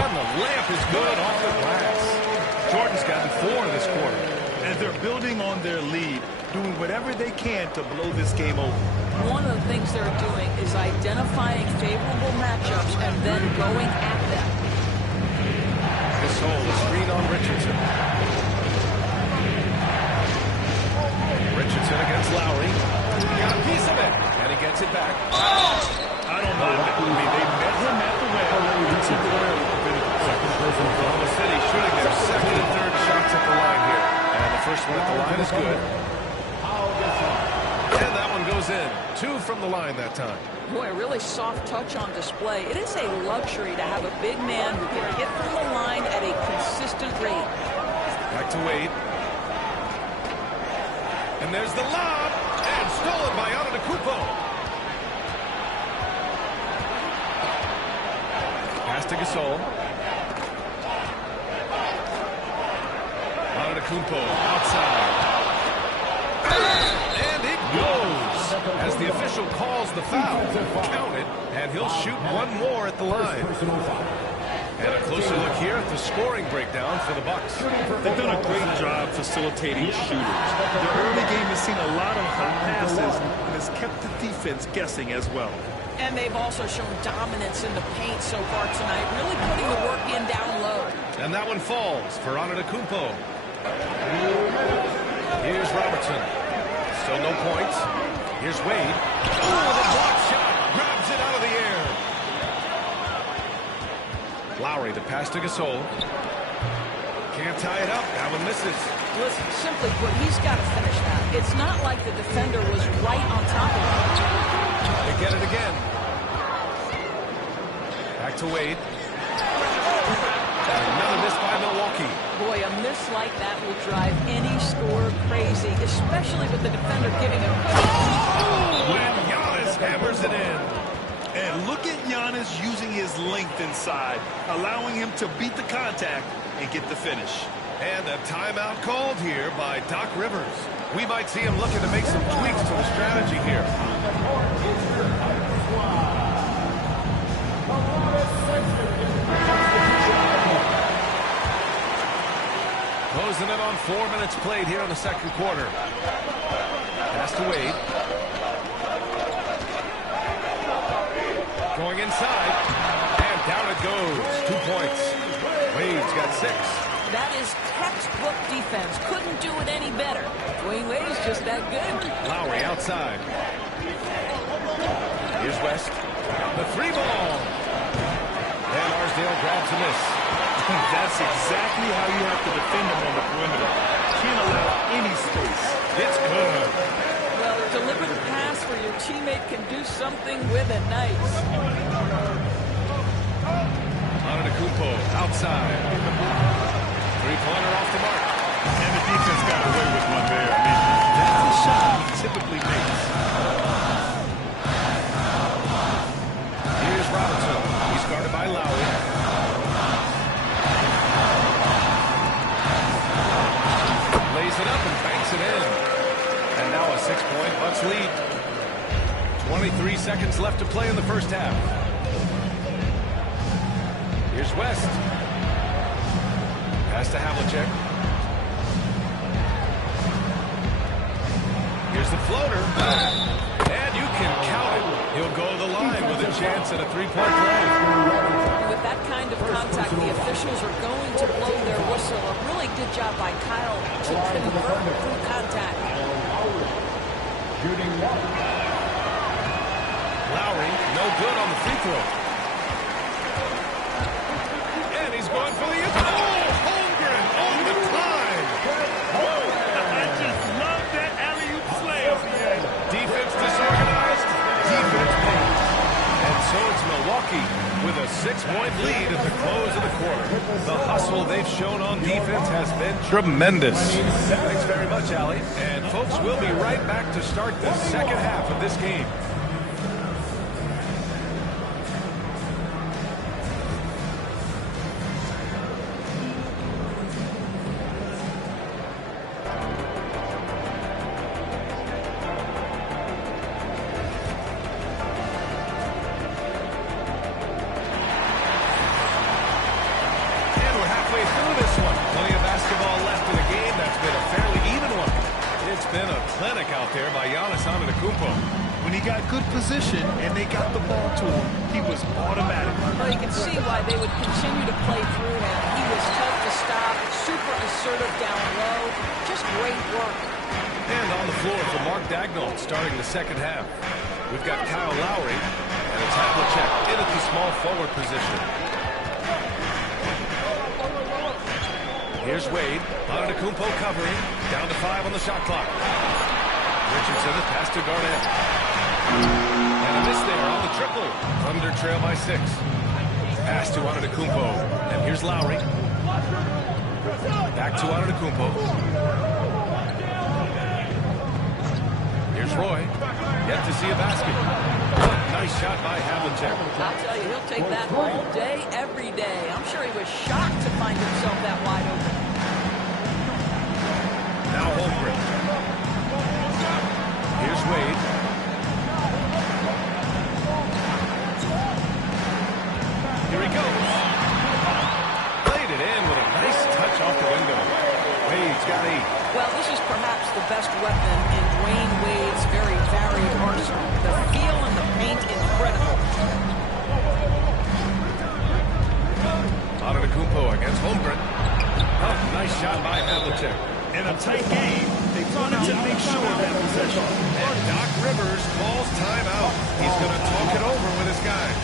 And the layup is good off the glass. Jordan's gotten 4 this quarter. And they're building on their lead, doing whatever they can to blow this game over. One of the things they're doing is identifying favorable matchups and then going at them. This hole, the screen on Richardson. Richardson against Lowry. Got a piece of it, and he gets it back. I don't know. I mean, they met him at the well. Oklahoma City shooting their second and third shots at the line here. And the first one at the line is good. And that one goes in. 2 from the line that time. Boy, a really soft touch on display. It is a luxury to have a big man who can hit from the line at a consistent rate. Back to Wade. And there's the lob. And stolen by Antetokounmpo. Pass to Gasol. Antetokounmpo outside. And it goes as the official calls the foul. Count it, and he'll shoot one more at the line. And a closer look here at the scoring breakdown for the Bucks. They've done a great job facilitating shooters. The early game has seen a lot of hot passes and has kept the defense guessing as well. And they've also shown dominance in the paint so far tonight, really putting the work in down low. And that one falls for Antetokounmpo. Here's Robertson. Still no points. Here's Wade. Oh, the block shot. Grabs it out of the air. Lowry, the pass to Gasol. Can't tie it up. That one misses. Listen, simply put, he's got to finish that. It's not like the defender was right on top of him. They get it again. Back to Wade. And another miss by Milwaukee. Boy, a miss like that will drive any scorer crazy, especially with the defender giving a When Giannis hammers it in. And look at Giannis using his length inside, allowing him to beat the contact and get the finish. And a timeout called here by Doc Rivers. We might see him looking to make some tweaks to the strategy here. Closing it on 4 minutes played here in the second quarter. Pass to Wade. Going inside. And down it goes. 2 points. Wade's got 6. That is textbook defense. Couldn't do it any better. Dwayne Wade's just that good. Lowry outside. Here's West. The 3 ball. And Arsdale grabs a miss. That's exactly how you have to defend him on the perimeter. Can't allow any space. It's good. Well, deliver the pass where your teammate can do something with it. Nice. Antetokounmpo outside. 3-pointer off the mark. And the defense got away with one there. I mean, that's a shot he typically makes. Here's Robertson. He's guarded by Lowry. Lays it up and banks it in. And now a 6-point Bucks lead. 23 seconds left to play in the first half. Here's West. Pass to Havlicek. Here's the floater. And you can count it. He'll go to the line with a chance at a 3-point play. With that kind of contact, the officials are going to blow their whistle. A really good job by Kyle to convert through contact. Lowry, no good on the free throw. And he's going for the... Oh, Holmgren on the climb. I just love that alley-oop slam. Defense disorganized, defense paid. And so it's Milwaukee with a 6-point lead at the close of the quarter. The hustle they've shown on defense has been tremendous. Thanks very much, Allie. And folks, we'll be right back to start the second half of this game. halfway through this one. Plenty of basketball left in the game. That's been a fairly even one. It's been a clinic out there by Giannis Antetokounmpo. When he got good position and they got the ball to him, he was automatic. Well, you can see why they would continue to play through him. He was tough to stop, super assertive down low. Just great work. And on the floor for Mark Daigneault starting the second half. We've got Kyle Lowry, and it's Havlicek in at the small forward position. Here's Wade. Antetokounmpo covering. Down to 5 on the shot clock. Richardson, a pass to Garnett. And a miss there on the triple. Thunder trail by 6. Pass to Antetokounmpo. And here's Lowry. Back to Antetokounmpo. Here's Roy. Yet to see a basket. Nice shot by Havlicek. I'll tell you, he'll take that all day, every day. I'm sure he was shocked to find himself that wide open. Now Holmgren. Here's Wade. Here he goes. Played it in with a nice touch off the window. Wade's got 8. Well, this is perhaps the best weapon in Dwayne Wade's very varied arsenal. The feel and the paint, incredible. Antetokounmpo against Holmgren. Oh, nice shot by Havlicek. In a tight game, they wanted to make sure of that possession. And Doc Rivers calls timeout. He's going to talk it over with his guys.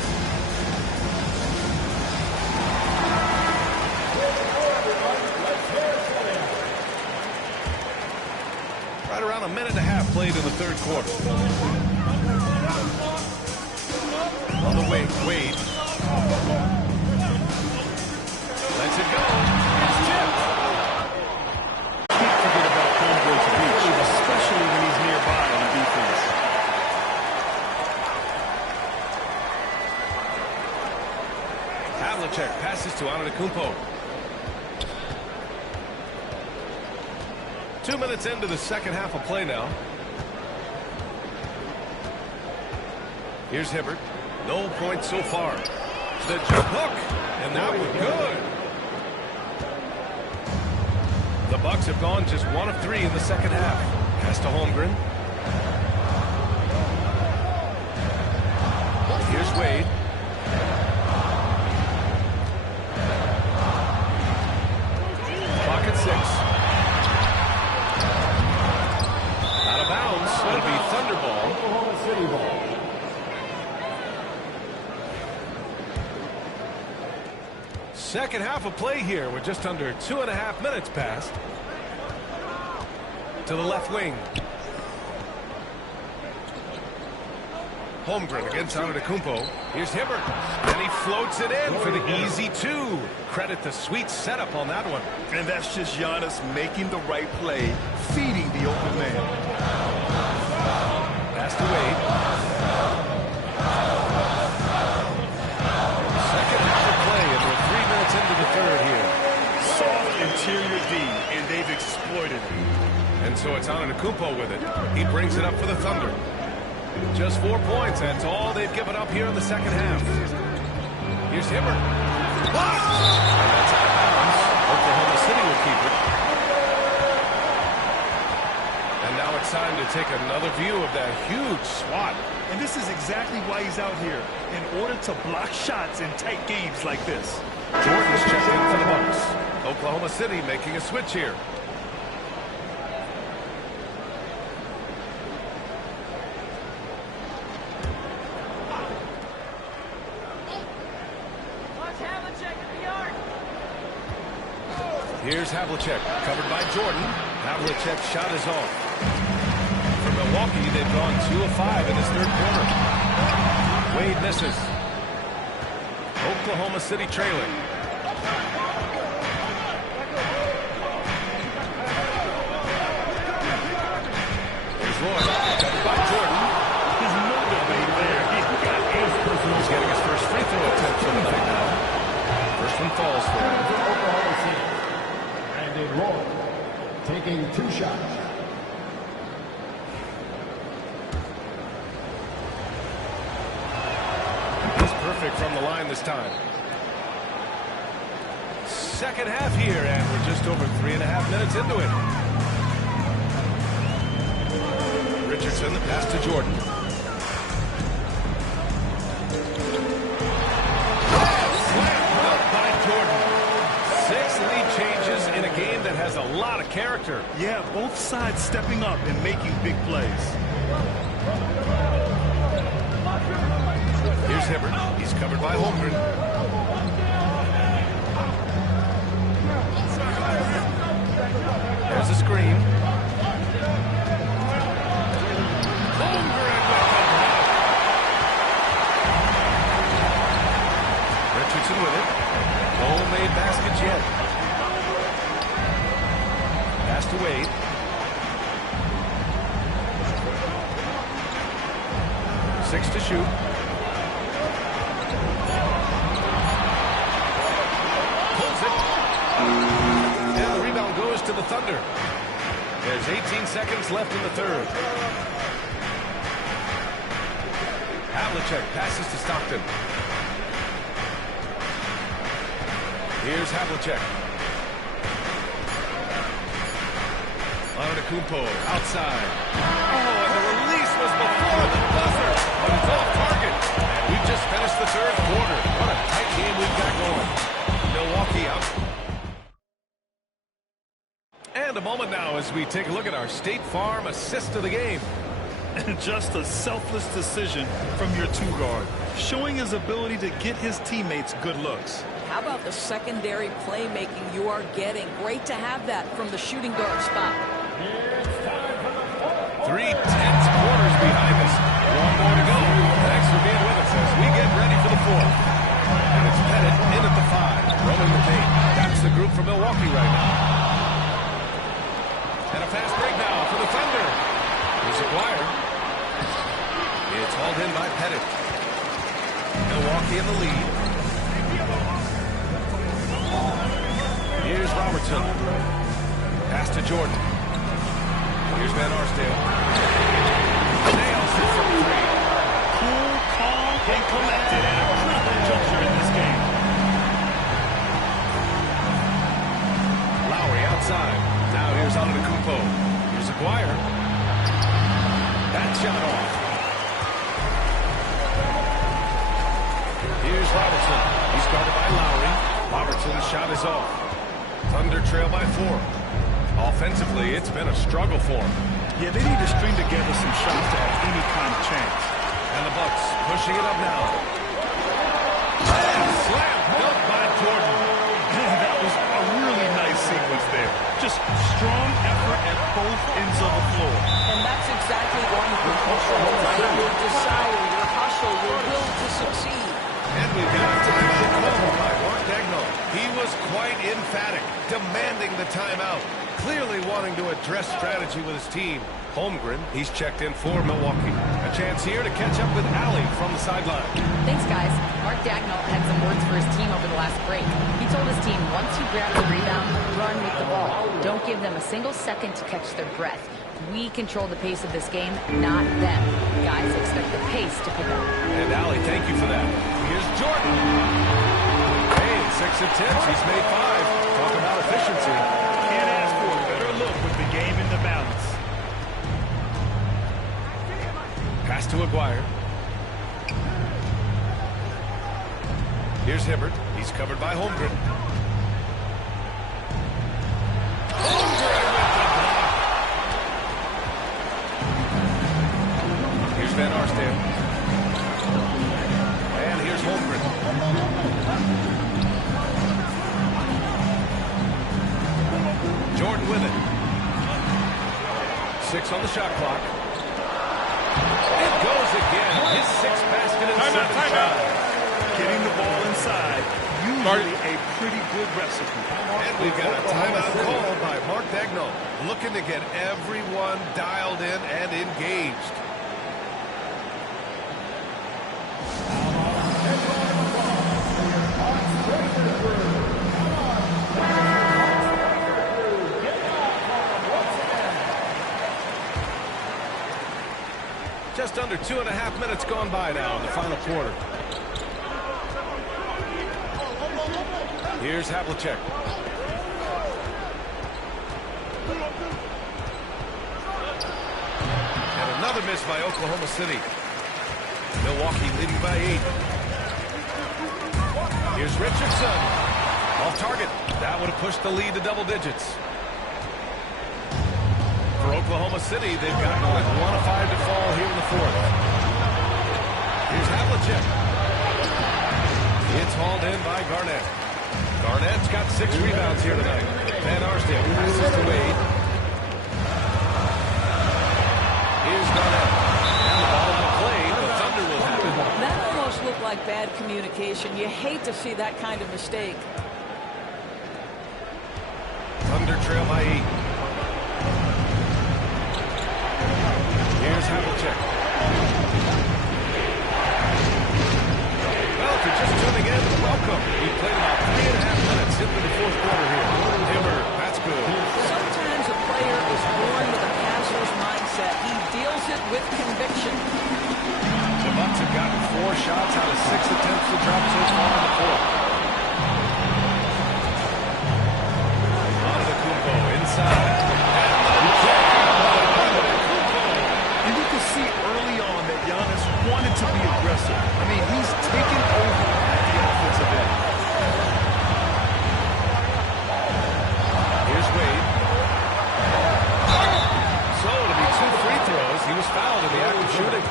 Right around a minute and a half played in the third quarter. On the wing, Wade. Lets it go. It's tipped. Especially when he's nearby on defense. Havlicek passes to Antetokounmpo. 2 minutes into the second half of play now. Here's Hibbert. No points so far. The jump hook, and that was good. The Bucks have gone just 1 of 3 in the second half. Pass to Holmgren. Here's Wade. Clock at 6. Out of bounds. It'll be Thunderball. Oklahoma City ball. Second half of play here with just under 2.5 minutes passed. To the left wing. Holmgren against Antetokounmpo. Here's Hibbert. And he floats it in for the easy 2. Credit the sweet setup on that one. And that's just Giannis making the right play, feeding the open man. Pass to Wade. Second half of play, and we're 3 minutes into the third here. Soft interior D, and they've exploited it. And so it's Antetokounmpo with it. He brings it up for the Thunder. Just 4 points. That's all they've given up here in the second half. Here's Hibbert. And that's out of bounds. Oklahoma City will keep it. And now it's time to take another view of that huge swat. And this is exactly why he's out here, in order to block shots in tight games like this. Jordan's checked in for the Bucks. Oklahoma City making a switch here. Here's Havlicek, covered by Jordan. Havlicek's shot is off. For Milwaukee, they've gone 2 of 5 in this third quarter. Wade misses. Oklahoma City trailing. Here's Roy, covered by Jordan. He's motivated there. He's got ace personal. He's getting his first free throw attempt for the night now. First one falls for him. Oklahoma City. Brandon Roy taking 2 shots. He's perfect from the line this time. second half here, and we're just over 3.5 minutes into it. Richardson, the pass to Jordan. Slam up by Jordan. 6 lead changes in a game that has a lot of character. Yeah, both sides stepping up and making big plays. Here's Hibbert. He's covered by Holmgren. There's a screen. Holmgren with the block. Richardson with it. Homemade basket yet. Pass to Wade. Six to shoot. Pulls it. And the rebound goes to the Thunder. There's 18 seconds left in the third. Havlicek passes to Stockton. Here's Havlicek. Antetokounmpo outside. Oh, and the release was before the buzzer, but it's off target. And we've just finished the third quarter. What a tight game we've got going. Milwaukee out. And a moment now as we take a look at our State Farm assist of the game. And just a selfless decision from your two-guard, showing his ability to get his teammates good looks. How about the secondary playmaking you are getting? Great to have that from the shooting guard spot. 3 tense quarters behind us. One more to go. Thanks for being with us as we get ready for the fourth. And it's Pettit in at the 5, rolling the tape. That's the group for Milwaukee right now. And a fast break now for the Thunder. Here's Aguirre. It's hauled in by Pettit. Milwaukee in the lead. Here's Robertson. Pass to Jordan. Here's Van Arsdale. Nails it from 3. Cool, calm, and collected at a critical juncture in this game. Lowry outside. Now here's Antetokounmpo. Here's Aguirre. That shot off. Here's Robertson. He's guarded by Lowry. Robertson's shot is off. Thunder trail by 4. Offensively, it's been a struggle for them. Yeah, they need to string together some shots to have any kind of chance. And the Bucks pushing it up now. And slam dunked by Jordan. That was a really nice sequence there. Just strong effort at both ends of the floor. And that's exactly what you can control, right? Your desire, your hustle, your will to succeed. And we've got a timeout called by Mark Daigneault. He was quite emphatic, demanding the timeout, clearly wanting to address strategy with his team. Holmgren, he's checked in for Milwaukee. A chance here to catch up with Allie from the sideline. Thanks, guys. Mark Daigneault had some words for his team over the last break. He told his team, once you grab the rebound, run with the ball. Don't give them a single second to catch their breath. We control the pace of this game, not them. Guys expect the pace to pick up. And Allie, thank you for that. Here's Jordan. Hey, in 6 attempts, he's made 5. Talk about efficiency. Can't ask for a better look with the game in the balance. Pass to Aguirre. Here's Hibbert. He's covered by Holmgren. Holmgren with the block. Here's Van Arsdale. And here's Holmgren. Jordan with it. 6 on the shot clock. It goes again. His 6th basket and 7th shot. Getting the ball inside, usually a pretty good recipe. And we've got a timeout called by Mark Daigneault, looking to get everyone dialed in and engaged. Just under 2.5 minutes gone by now in the final quarter. Here's Havlicek. And another miss by Oklahoma City. Milwaukee leading by 8. Here's Richardson. Off target. That would have pushed the lead to double digits. For Oklahoma City, they've gotten with 1-5 to fall here in the 4th. Here's Havlicek. It's hauled in by Garnett. Garnett's got 6 rebounds here tonight. Van Arsdale passes to Wade. Here's Garnett. And the ball out of play. The Thunder will have it. That almost looked like bad communication. You hate to see that kind of mistake. Thunder trail by 8. Here's Havlicek. Well, if you're just tuning in, welcome. We played about 3.5 minutes into the 4th quarter here. Himmer, that's good. Sometimes a player is born with a passer's mindset. He deals it with conviction. The Bucks have gotten 4 shots out of 6 attempts to drop so far in the 4th. Antetokounmpo inside. And you can see early on that Giannis wanted to be aggressive. I mean, he's taken over at the offensive end. Here's Wade. So it'll be 2 free throws. He was fouled in the act of shooting.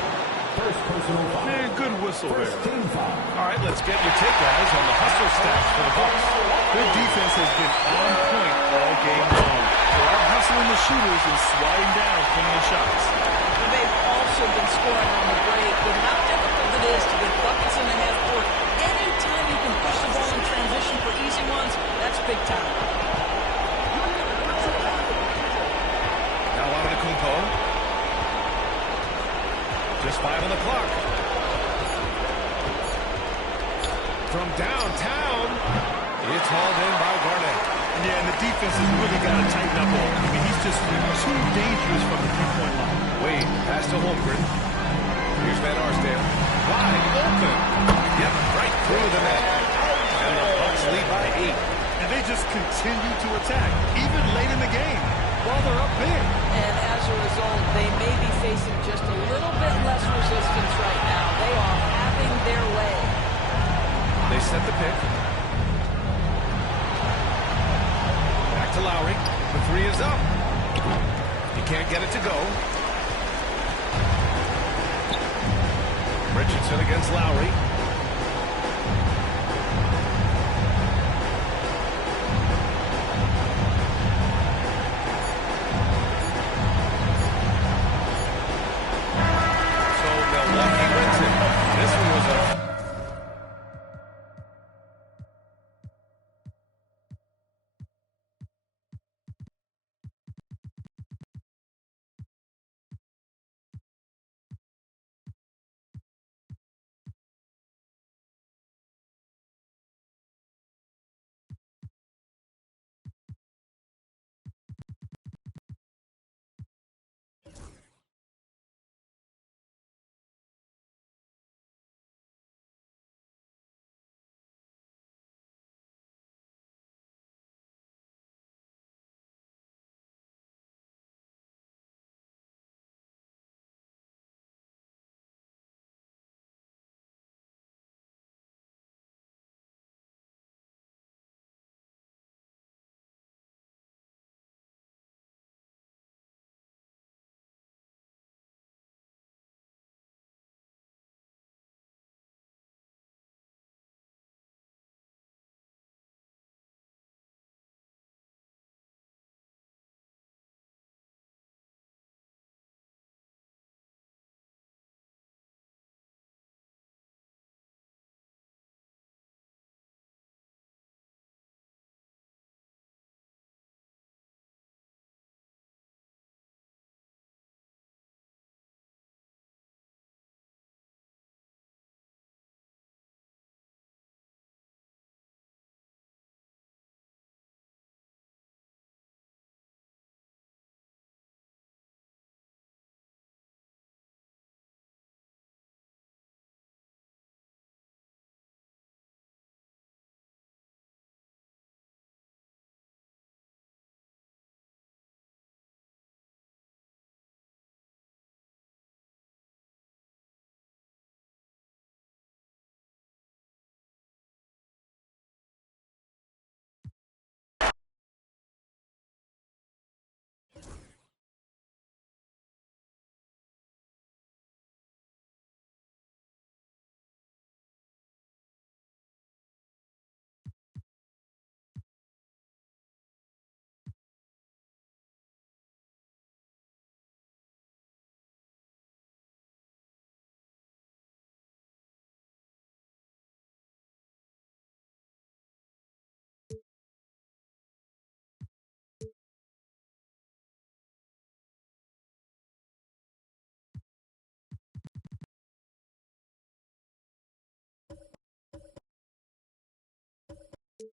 Man, good whistle there. All right, let's get your take, guys, on the hustle stats for the Bucks. Their defense has been on point all game long. They're out hustling the shooters and swatting down plenty of shots. They've also been scoring on the break. With how difficult it is to get buckets in the half court, anytime you can push the ball in transition for easy ones, that's big time. Now Antetokounmpo. Just 5 on the clock. From downtown, it's hauled in by Garnett. Yeah, and the defense has really got to tighten up on him. I mean, he's just too dangerous from the three-point line. Wade, pass to Holmgren. Here's Van Arsdale. Wide open. Yep, right through the net. And the Bucks lead by 8. And they just continue to attack, even late in the game, while they're up big. And as a result, they may be facing just a little bit less resistance right now. They are having their way. They set the pick. Back to Lowry. The 3 is up. He can't get it to go. Richardson against Lowry. God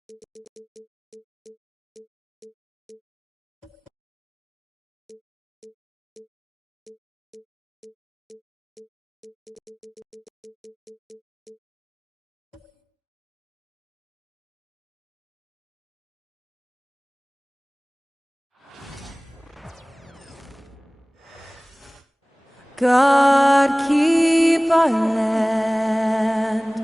keep our land.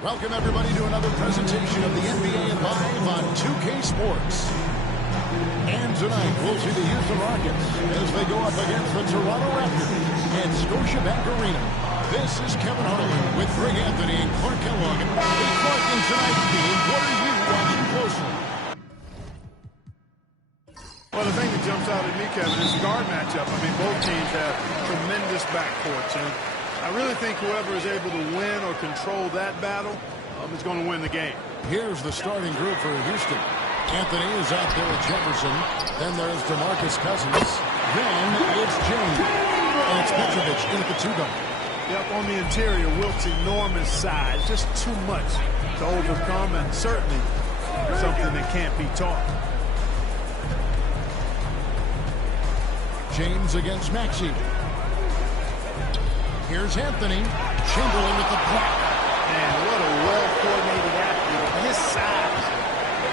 Welcome, everybody, to another presentation of the NBA Live on 2K Sports. And tonight, we'll see the Houston Rockets as they go up against the Toronto Raptors at Scotiabank Arena. This is Kevin Harlan with Greg Anthony and Clark Kellogg. Hey, Clark, in tonight's game, what are you watching closely? Well, the thing that jumps out at me, Kevin, is the guard matchup. I mean, both teams have tremendous backcourts, and I really think whoever is able to win or control that battle is going to win the game. Here's the starting group for Houston. Anthony is out there with Jefferson. Then there's DeMarcus Cousins. Then it's James. And it's Petrovic in at the 2-guard. Yep, on the interior, Wilt's enormous size. Just too much to overcome, and certainly something that can't be taught. James against Maxey. Here's Anthony. Chamberlain with the block. Man, what a well-coordinated athlete. His size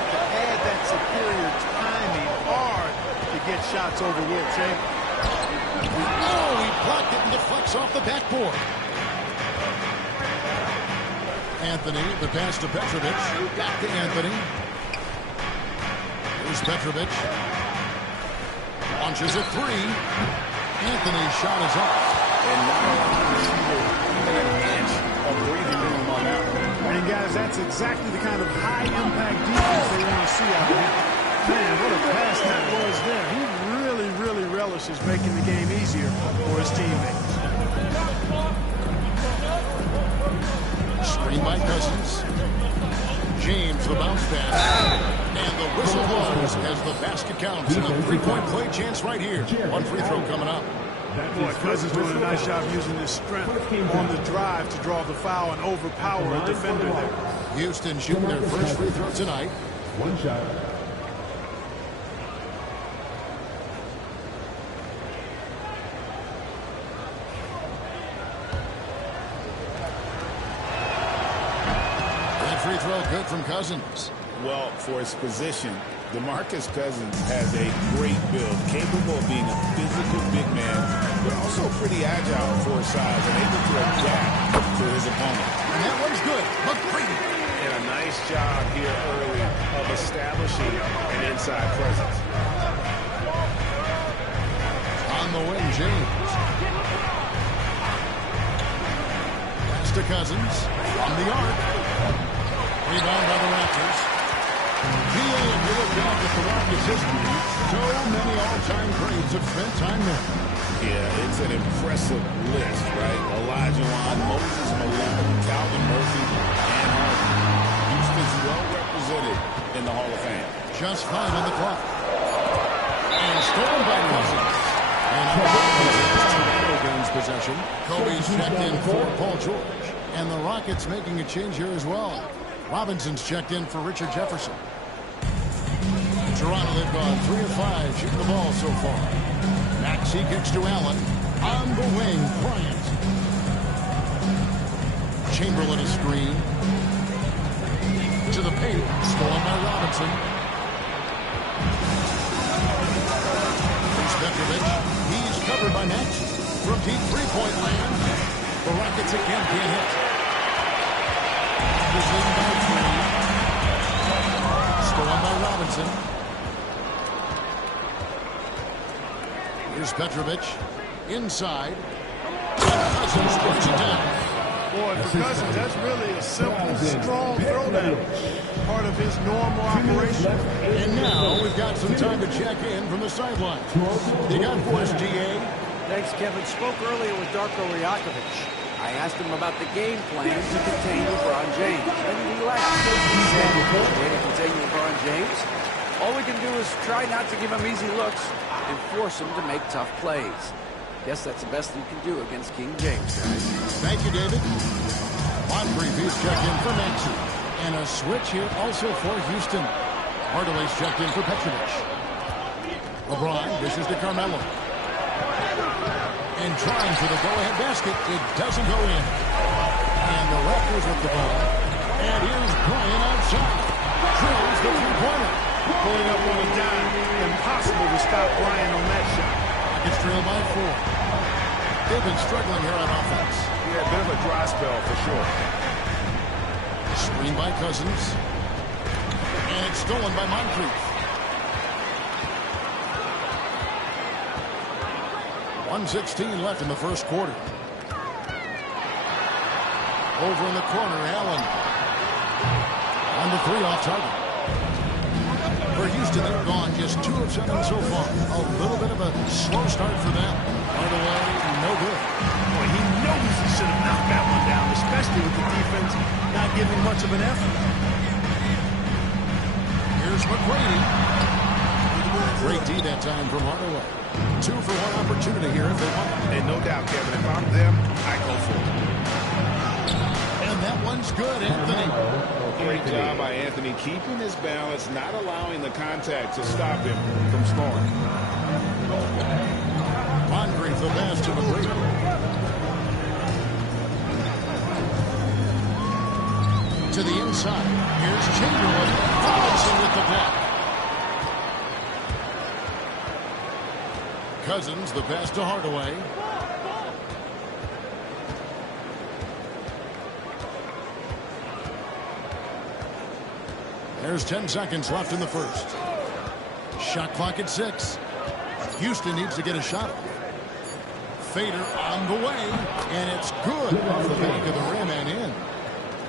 to add that superior timing hard to get shots over Wilt Chamberlain. Oh, he blocked it and deflects off the backboard. Anthony, the pass to Petrovic. Back to Anthony. Here's Petrovic. Launches a three. Anthony's shot is up. And now an inch of breathing room on that one. And guys, that's exactly the kind of high-impact defense they want to see out of him. Man, what a pass that was there. He really relishes making the game easier for his teammates. Screen by Cousins. James, the bounce pass. And the whistle blows as the basket counts. And a three-point play chance right here. One free throw coming up. Boy, Cousins doing a nice job using his strength on the drive to draw the foul and overpower a defender there. Houston shooting their first free throw tonight. One shot. That free throw good from Cousins. Well, for his position, DeMarcus Cousins has a great build, capable of being a physical big man, but also pretty agile for his size and able to adapt to his opponent. And that one's good. McGrady. And a nice job here early of establishing an inside presence. On the wing, James. Pass to Cousins. From the arc. Rebound by the Raptors. PA, if you look back at the Rockets' history, so many all-time greats have spent time there. Yeah, it's an impressive list, right? Olajuwon, Moses Malone, Calvin Murphy, and Harden. Houston's well represented in the Hall of Fame. Just 5 on the clock. And stolen by Cousins. And Toronto gains possession. Kobe's checked in for Paul George. And the Rockets making a change here as well. Robinson's checked in for Richard Jefferson. Toronto, they've gone 3 of 5 shooting the ball so far. Maxey kicks to Allen. On the wing, Bryant. Chamberlain a screen. To the paint. Stolen by Robinson. Here's Petrovic. He's covered by Maxey. From deep three-point land. The Rockets again can't hit. Leading by 3. Stolen by Robinson. Here's Petrovic. Inside. Cousins throws it down. Boy, for Cousins, that's really a simple, strong throwdown. Part of his normal operation. And now we've got some time to check in from the sideline. You got for us, DA. Thanks, Kevin. Spoke earlier with Darko Rajakovic. I asked him about the game plan to contain LeBron James, and he laughed. He said, the way to contain LeBron James, all we can do is try not to give him easy looks and force him to make tough plays. Guess that's the best you can do against King James, guys. Thank you, David. Moncrief, he's checked in for Maxey. And a switch here also for Houston. Hardaway's checked in for Petrovic. LeBron dishes to Carmelo. And trying for the go-ahead basket. It doesn't go in. And the Raptors with the ball. And here's Bryant outside. Drills the three-pointer. Pulling up on a dime. Impossible to stop Bryant on that shot. It's trailed by 4. They've been struggling here on offense. Yeah, a bit of a dry spell for sure. Screen by Cousins. And it's stolen by Moncrief. 1:16 left in the first quarter. Over in the corner, Allen. 1-3 off target. For Houston, they've gone just 2 of 7 so far. A little bit of a slow start for them. Hardaway, no good. Boy, he knows he should have knocked that one down, especially with the defense not giving much of an effort. Here's McGrady. Great D that time from Hardaway. 2 for 1 opportunity here if they want. And no doubt, Kevin, if I'm them, I go for it. And that one's good, Anthony. Great job by Anthony, keeping his balance, not allowing the contact to stop him from scoring. Moncrief, the pass to McGrady. To the inside. Here's Chamberlain. Robinson with the block. Cousins, the pass to Hardaway. There's 10 seconds left in the first. Shot clock at 6. Houston needs to get a shot. Fader on the way, and it's good off the back of the rim and in.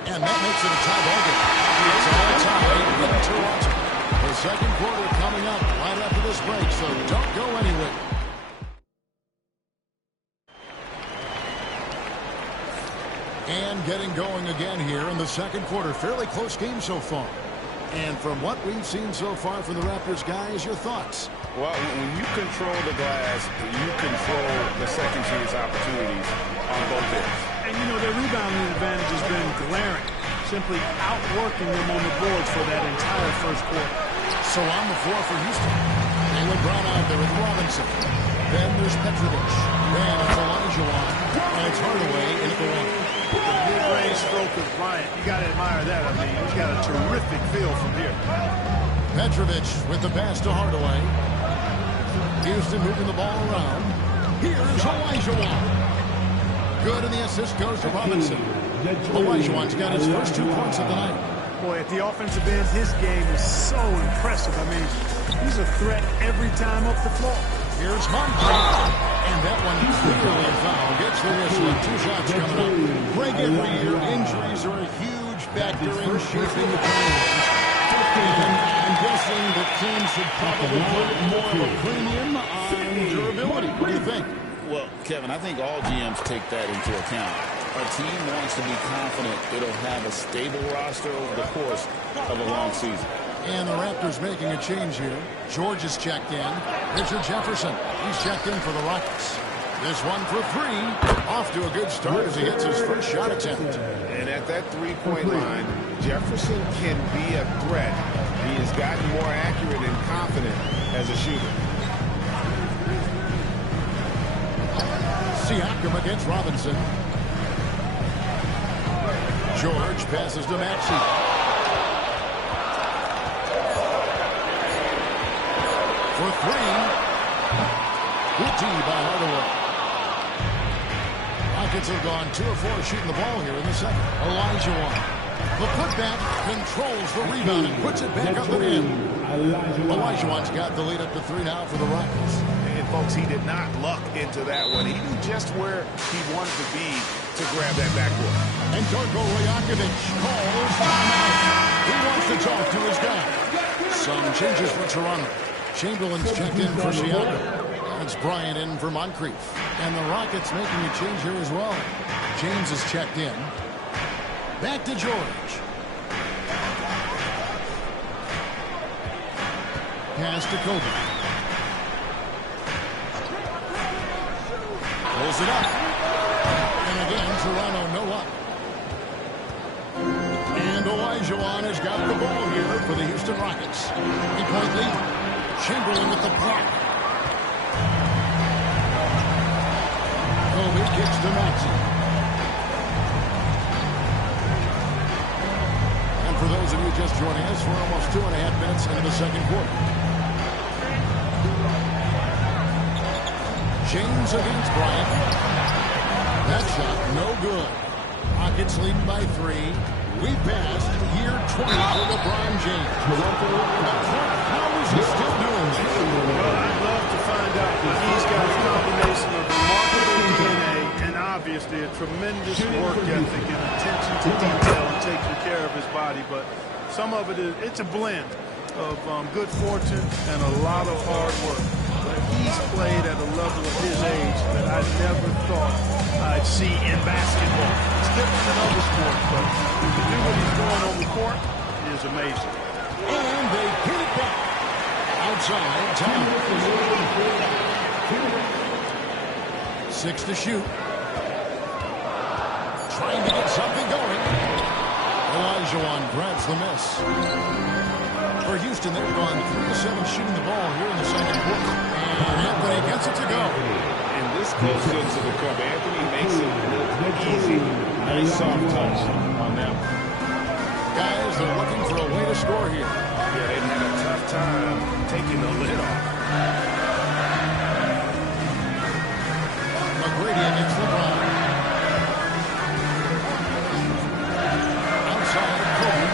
And that makes it a tie ball game. It's all tied in Toronto. The second quarter coming up right after this break, so don't go anywhere. And getting going again here in the second quarter. Fairly close game so far. And from what we've seen so far from the Raptors, guys, your thoughts? Well, when you control the glass, you control the second chance opportunities on both ends. And, you know, their rebounding advantage has been glaring. Simply outworking them on the boards for that entire first quarter. So on the floor for Houston. Jaylen Brown out there with Robinson. Then there's Petrovic. Then it's Olajuwon. And it's Hardaway in at the 1. The mid-range stroke of Bryant, you got to admire that. I mean, he's got a terrific feel from here. Petrovic with the pass to Hardaway. Houston moving the ball around. Here's Olajuwon. Good, and the assist goes to Robinson. Olajuwon's got his first 2 points of the night. Boy, at the offensive end, his game is so impressive. I mean, he's a threat every time up the floor. Here's Moncrief. And that one clearly a foul. Gets the whistle and 2 shots coming up. Break every year. Injuries are a huge factor in shaping the teams. And I'm guessing the team should probably put more of a premium on durability. What do you think? Well, Kevin, I think all GMs take that into account. A team wants to be confident it'll have a stable roster over the course of a long season. And the Raptors making a change here. George is checked in. Richard Jefferson, he's checked in for the Rockets. This one for 3. Off to a good start as he hits his first shot attempt. And at that three-point line, Jefferson can be a threat. He has gotten more accurate and confident as a shooter. Siakam against Robinson. George passes to Maxey. For 3. Good D by Hardaway. Rockets have gone 2 of 4 shooting the ball here in the second. Olajuwon. The putback controls the rebound and puts it back up and in. Olajuwon's got the lead up to 3 now for the Rockets. And folks, he did not luck into that one. He knew just where he wanted to be to grab that backboard. And Darko Rajakovic calls timeout. He wants to talk to his guy. Some changes for Toronto. Chamberlain's checked in for Siakam. It's Bryant in for Moncrief. And the Rockets making a change here as well. James is checked in. Back to George. Pass to Kobe. Pulls it up. And again, Toronto no up. Olajuwon has got the ball here for the Houston Rockets. 3-point lead. Chamberlain with the block. Kobe kicks to Maxey. And for those of you just joining us, we're almost 2.5 minutes into the second quarter. James against Bryant. That shot no good. Rockets leading by 3. We passed year 20 for LeBron James. How is he still doing this? Well, I'd love to find out, but he's got a combination of remarkable DNA and obviously a tremendous work ethic and attention to detail and taking care of his body. But some of it's a blend of good fortune and a lot of hard work. But he's played at a level of his age that I never thought I'd see in basketball. It's different than other sports, but to do what he's doing on the court is amazing. And they get it back. Outside, time. 6 to shoot. Trying to get something going. Olajuwon grabs the miss. For Houston, they've gone 3 of 7 shooting the ball here in the second quarter. And Anthony gets it to go. And this goes into the cup. Anthony makes it look easy. Nice soft touch on that one. Guys, they're looking for a way to score here. Yeah, they've had a tough time taking the lid off. McGrady against LeBron. Outside, Kobe.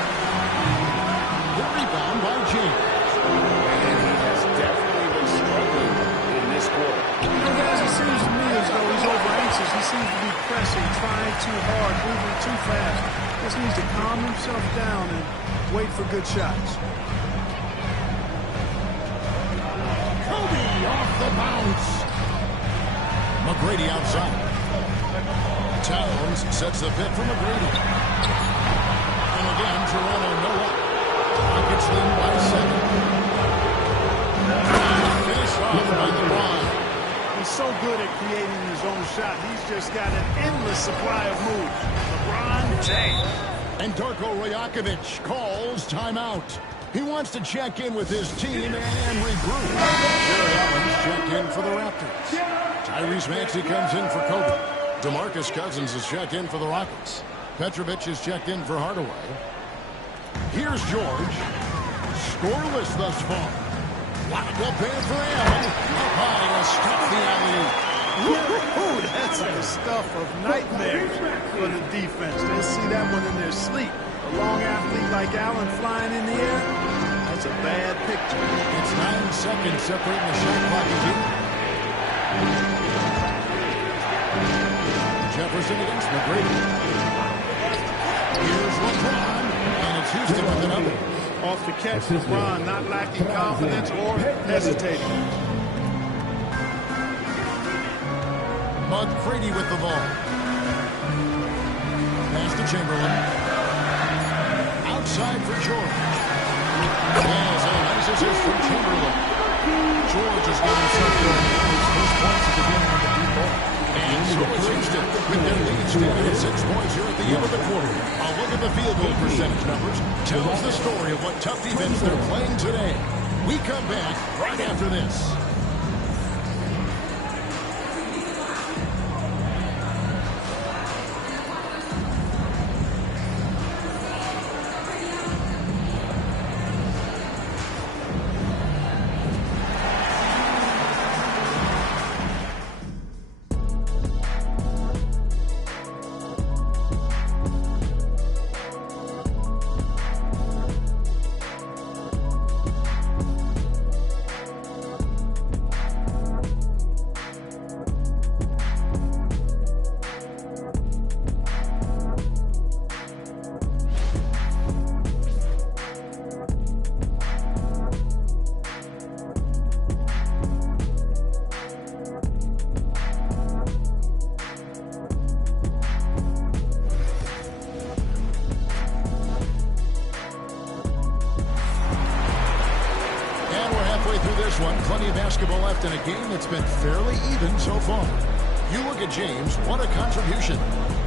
The rebound by James. And he has definitely been struggling in this quarter. You know, guys, it seems to me as though he's over anxious. He seems to be pressing, trying too hard, moving too fast. Just needs to calm himself down and wait for good shots. Kobe off the bounce. McGrady outside. Towns sets the pick for McGrady. And again, Toronto no up. Rockets lead by 7. Finished off by LeBron. He's so good at creating his own shot. He's just got an endless supply of moves. LeBron James. And Darko Rajakovic calls timeout. He wants to check in with his team and regroup. Jared Allen's checked in for the Raptors. Tyrese Maxey comes in for Kobe. DeMarcus Cousins is checked in for the Rockets. Petrovic is checked in for Hardaway. Here's George. Scoreless thus far. Locked up there for Allen. Up high to stop the alley-oop. Ooh, that's the stuff of nightmares for the defense. They'll see that one in their sleep. A long athlete like Allen flying in the air, that's a bad picture. It's 9 seconds separating the shot clock again. Jefferson against McGrady. Here's LeBron, and it's Houston with another. Off the catch, LeBron not lacking confidence or hesitating. McGrady with the ball. Pass to Chamberlain. Outside for George. Yes, and a nice assist from Chamberlain. George is getting himself going on his first points at the beginning of the deep ball. And so it's Houston with their lead standing at 6 points here at the end of the quarter. A look at the field goal percentage numbers tells the story of what tough defense they're playing today. We come back right after this. Plenty of basketball left in a game that's been fairly even so far. You look at James, what a contribution.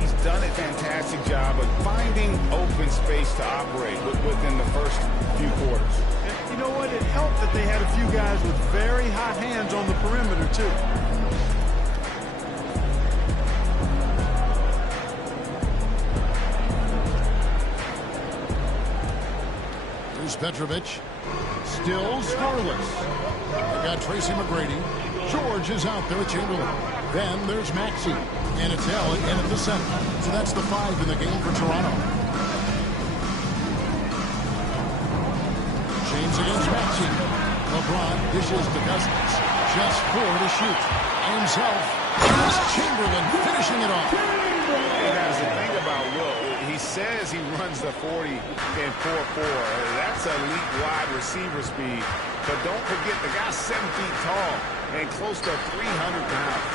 He's done a fantastic job of finding open space to operate within the first few quarters. And you know what? It helped that they had a few guys with very hot hands on the perimeter, too. Here's Petrovic. Still scoreless. They got Tracy McGrady. George is out there with Chamberlain. Then there's Maxey. And it's Allen in at the center. So that's the 5 in the game for Toronto. James against Maxey. LeBron dishes to Cousins. Just 4 to shoot. And himself. Here's Chamberlain finishing it off. Hey guys, the thing about Will, he says he runs the 40 and 4-4. That's elite wide receiver speed. But don't forget, the guy's 7 feet tall and close to 300 pounds.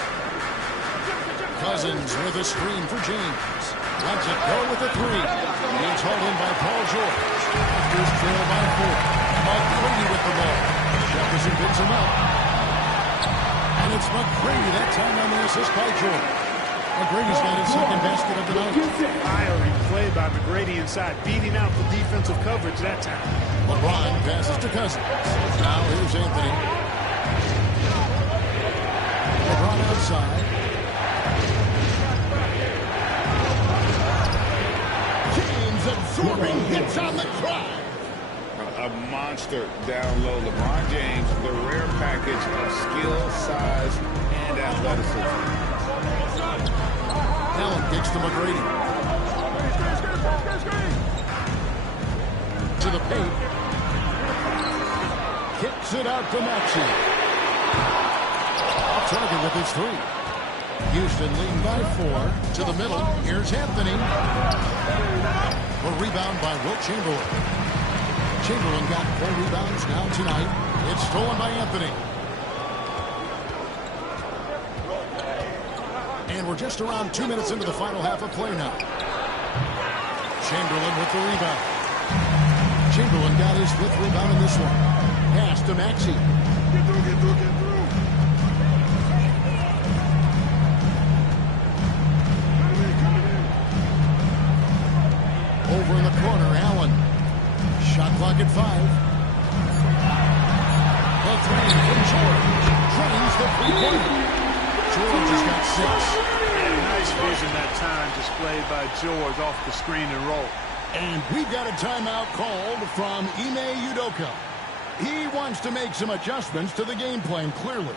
Cousins with a screen for James. Lets it go with a 3. He's hauled in by Paul George. Raptors trail by 4. McGrady with the ball. Jefferson picks him up. And it's McGrady that time on the assist by George. McGrady's got his second basket of the night. Fiery play by McGrady inside, beating out the defensive coverage that time. LeBron passes to Cousins. Now here's Anthony. LeBron outside. James absorbing hits on the drive. A monster down low. LeBron James, the rare package of skill, size, and athleticism. Allen kicks to McGrady. To the paint. Kicks it out to Maxey. Off target with his 3. Houston leading by 4. To the middle. Here's Anthony. A rebound by Wilt Chamberlain. Chamberlain got 4 rebounds now tonight. It's stolen by Anthony. And we're just around 2 minutes into the final half of play now. Chamberlain with the rebound. Chamberlain got his 5th rebound in this one. Pass to Maxey. Get through. Over in the corner, Allen. Shot clock at 5. The 3 from George. Drains the 3-pointer. George has got 6. Nice vision that time displayed by George off the screen and roll. And we've got a timeout called from Ime Udoka. He wants to make some adjustments to the game plan, clearly.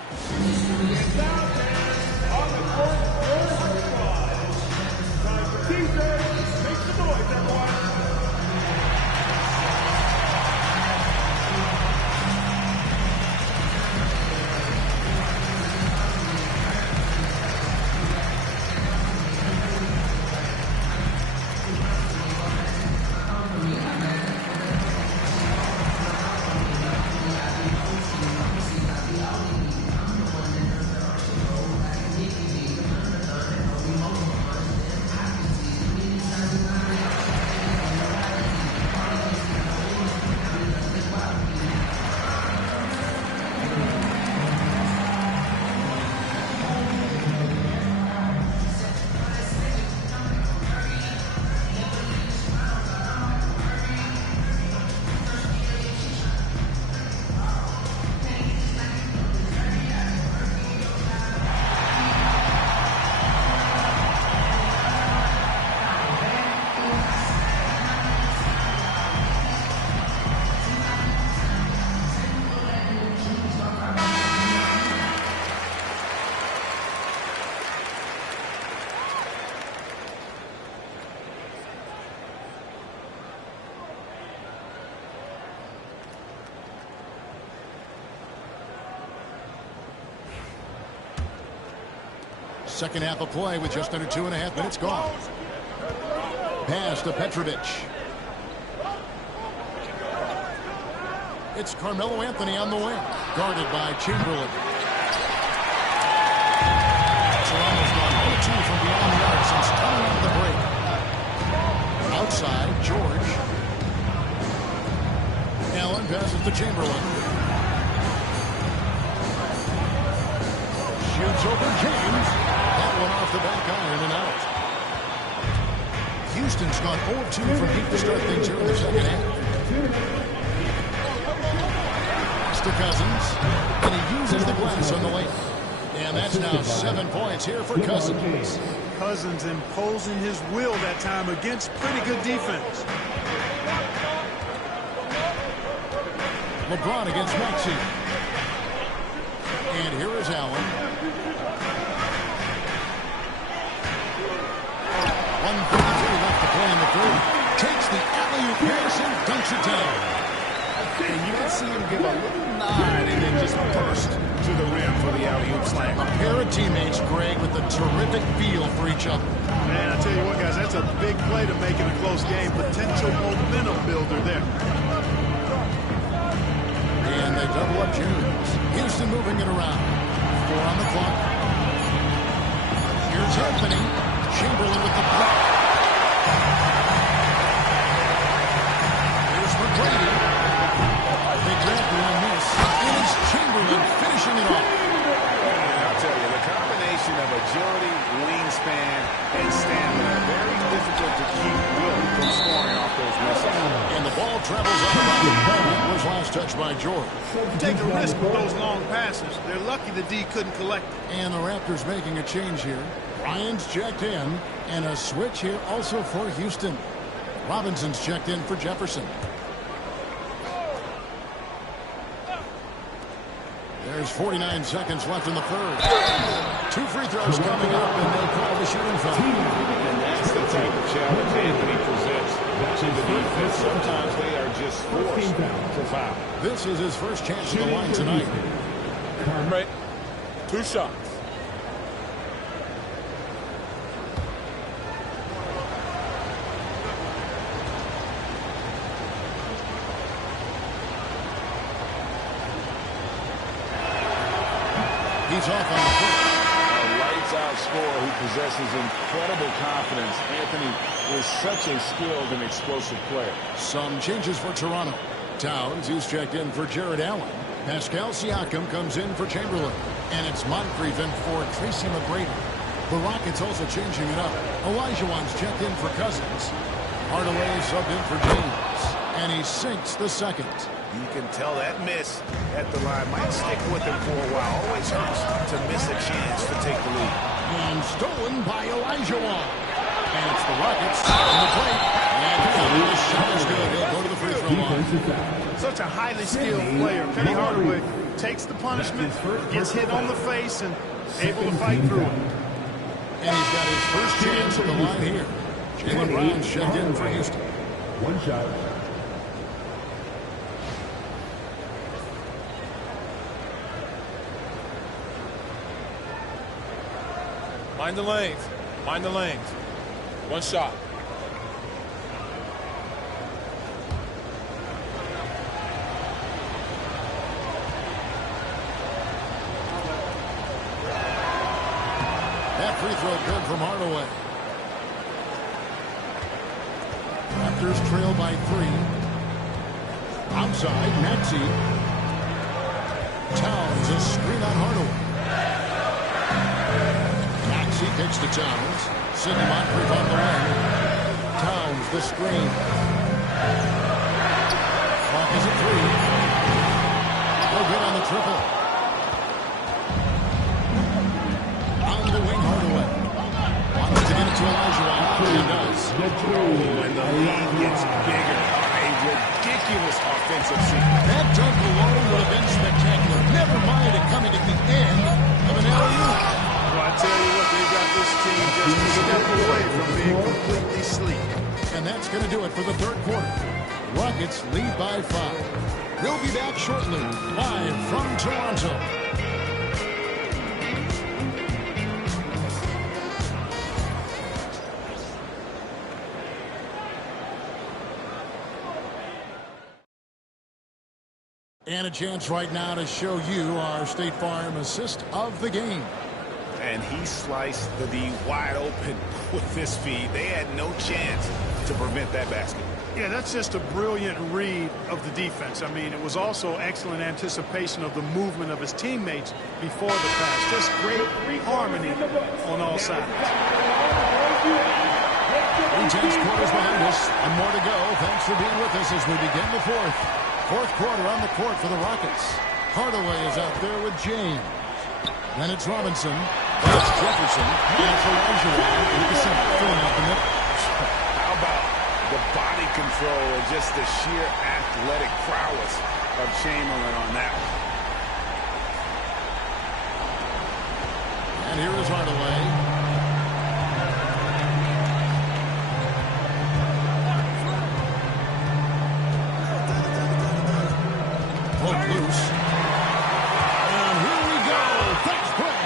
On the court, time for defense. Make some noise, everyone. Second half of play with just under 2.5 minutes gone. Pass to Petrovic. It's Carmelo Anthony on the wing, guarded by Chamberlain. Toronto's gone 0-2 from beyond the arc since coming out of the break. Outside, George. Allen passes to Chamberlain. Shoots over James. That one off the back iron and out. Houston's gone 0-2 from deep to start things here in the second half. Pass to Cousins, and he uses the glass on the lane. And that's now 7 points here for Cousins. Cousins imposing his will that time against pretty good defense. LeBron against Maxey. And here is Allen. 1:33 left to play in the third. Takes the alley-oop pass and dunks it down. And you can see him give a little nod and then just burst to the rim for the alley-oop slam. A pair of teammates, Greg, with a terrific feel for each other. Man, I tell you what, guys, that's a big play to make in a close game. Potential momentum builder there. And they double up James. Houston moving it around. 4 on the clock. Here's Anthony. Chamberlain with the block. Here's McGrady. They grabbed it on this. And it's Chamberlain finishing it off. I'll tell you, the combination of agility, wingspan, and stamina, very difficult to keep Will from scoring off those misses. And the ball travels out of bounds. It was last touched by George. You take a risk with those long passes. They're lucky the D couldn't collect it. And the Raptors making a change here. Ryan's checked in, and a switch here also for Houston. Robinson's checked in for Jefferson. There's 49 seconds left in the third. 2 free throws coming up, and they call the shooting foul. And that's the type of challenge Anthony presents to the defense. Sometimes they are just forced to foul. This is his first chance at the line tonight. Right. 2 shots. He's off on the foot. A lights-out scorer who possesses incredible confidence. Anthony is such a skilled and explosive player. Some changes for Toronto. Towns, who's checked in for Jared Allen. Pascal Siakam comes in for Chamberlain. And it's Moncrief in for Tracy McGrady. The Rockets also changing it up. Olajuwon's checked in for Cousins. Hardaway subbed in for James. And he sinks the second. You can tell that miss at the line might stick with him for a while. Always hurts to miss a chance to take the lead. And stolen by Olajuwon. And it's the Rockets on the plate. And the shot is good. They'll go to the free throw line. Such a highly skilled player. Penny Hardaway takes the punishment, gets hit on the face, and able to fight through it. And he's got his first chance at the line here. Jaylen Brown's checked in for Houston. 1 shot. Mind the lanes. Mind the lanes. 1 shot. That free throw good from Hardaway. Raptors trail by 3. Outside, Maxey. Towns, a screen on Hardaway. Maxey kicks to Towns. Sidney Moncrief on the wing. Towns, the screen. Clock is at 3. No good on the triple. On the wing, Hardaway. Wants to get it to Olajuwon. He does. When the lead gets bigger, a ridiculous offensive scene. That dunk alone would have been spectacular. Never mind it coming at the end of an alley-oop. Well, I tell you what, they got this team just a step away from being completely sleek. And that's going to do it for the third quarter. Rockets lead by 5. We'll be back shortly, live from Toronto. And a chance right now to show you our State Farm assist of the game. And he sliced the D wide open with this feed. They had no chance to prevent that basket. Yeah, that's just a brilliant read of the defense. I mean, it was also excellent anticipation of the movement of his teammates before the pass. Just great harmony on all sides. 3/10 quarters behind us. And more to go. Thanks for being with us as we begin the fourth. Fourth quarter on the court for the Rockets. Hardaway is out there with James. Then it's Robinson. It's Jefferson. And it's Elijah with the center. Filling out the middle. How about the body control and just the sheer athletic prowess of Chamberlain on that one. And here is Hardaway. Poke loose. And here we go. Fast break.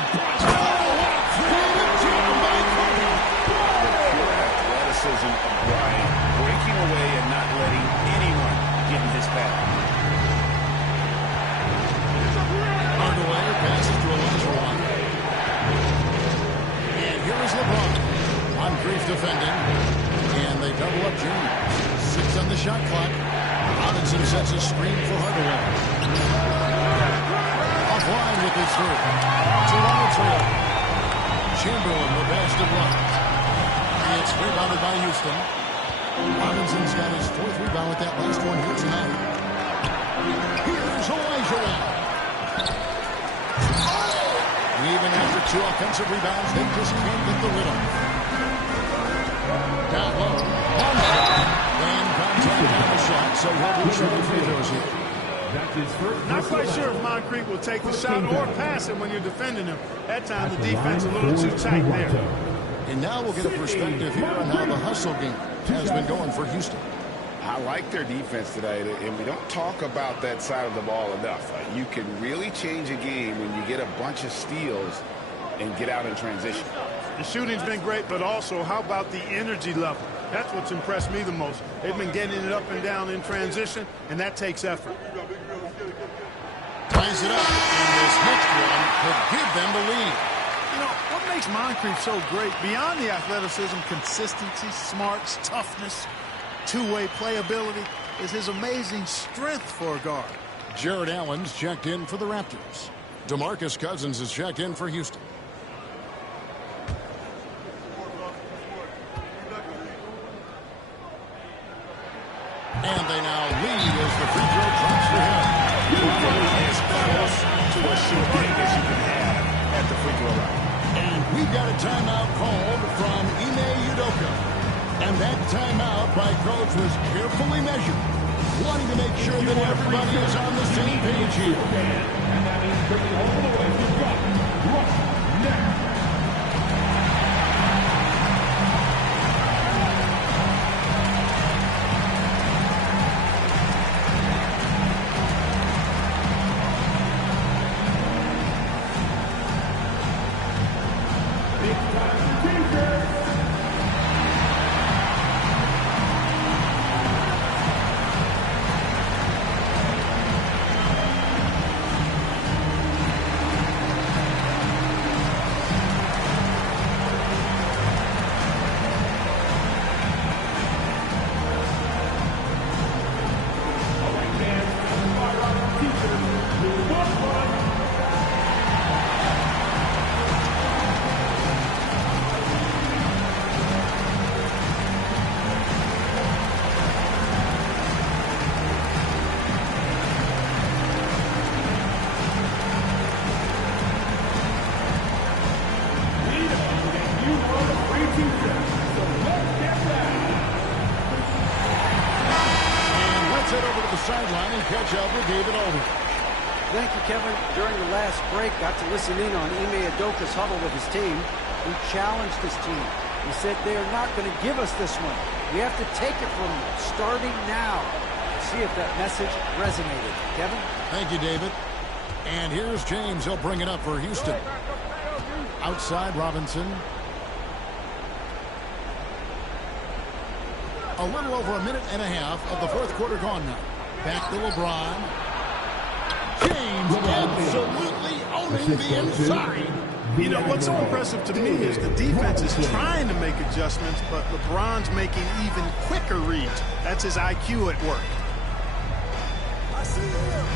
Athleticism of Bryant, breaking away and not letting anyone get in his path. Hardaway passes to Elijah. And here is LeBron. Moncrief defending. And they double up James. 6 on the shot clock. Robinson sets a screen for Hardaway. Offline with his third. Toronto trail. Chamberlain, the best of luck. It's rebounded by Houston. Robinson's got his 4th rebound with that last one here tonight. Here's Elijah. Even after 2 offensive rebounds, they just can't get the rhythm. Down low. And contact on the shot, so he'll be shooting free throws here. Not quite sure if Moncrief will take the shot or pass it when you're defending him. That time the defense a little too tight there. And now we'll get a perspective here on how the hustle game has been going for Houston. I like their defense today, and we don't talk about that side of the ball enough. You can really change a game when you get a bunch of steals and get out in transition. The shooting's been great, but also how about the energy level? That's what's impressed me the most. They've been getting it up and down in transition, and that takes effort. Ties it up, and this next one could give them the lead. You know, what makes Moncrief so great, beyond the athleticism, consistency, smarts, toughness, two-way playability, is his amazing strength for a guard. Jared Allen's checked in for the Raptors. DeMarcus Cousins is checked in for Houston. And they now lead as the free throw drops for him. As close to a sure game as you can have at the free throw line. And we've got a timeout called from Ime Udoka. And that timeout by coach was carefully measured, wanting to make sure that everybody is on the same page here. And that means bringing all the way to Russ next. Sideline and catch up with David Aldridge. Thank you, Kevin. During the last break, got to listen in on Ime Udoka's huddle with his team. He challenged his team. He said they are not going to give us this one. We have to take it from them, starting now. See if that message resonated. Kevin? Thank you, David. And here's James. He'll bring it up for Houston. Outside Robinson. A little over a minute and a half of the fourth quarter gone now. Back to LeBron. James absolutely owning the inside. You know, what's so impressive to me is the defense is trying to make adjustments, but LeBron's making even quicker reads. That's his IQ at work.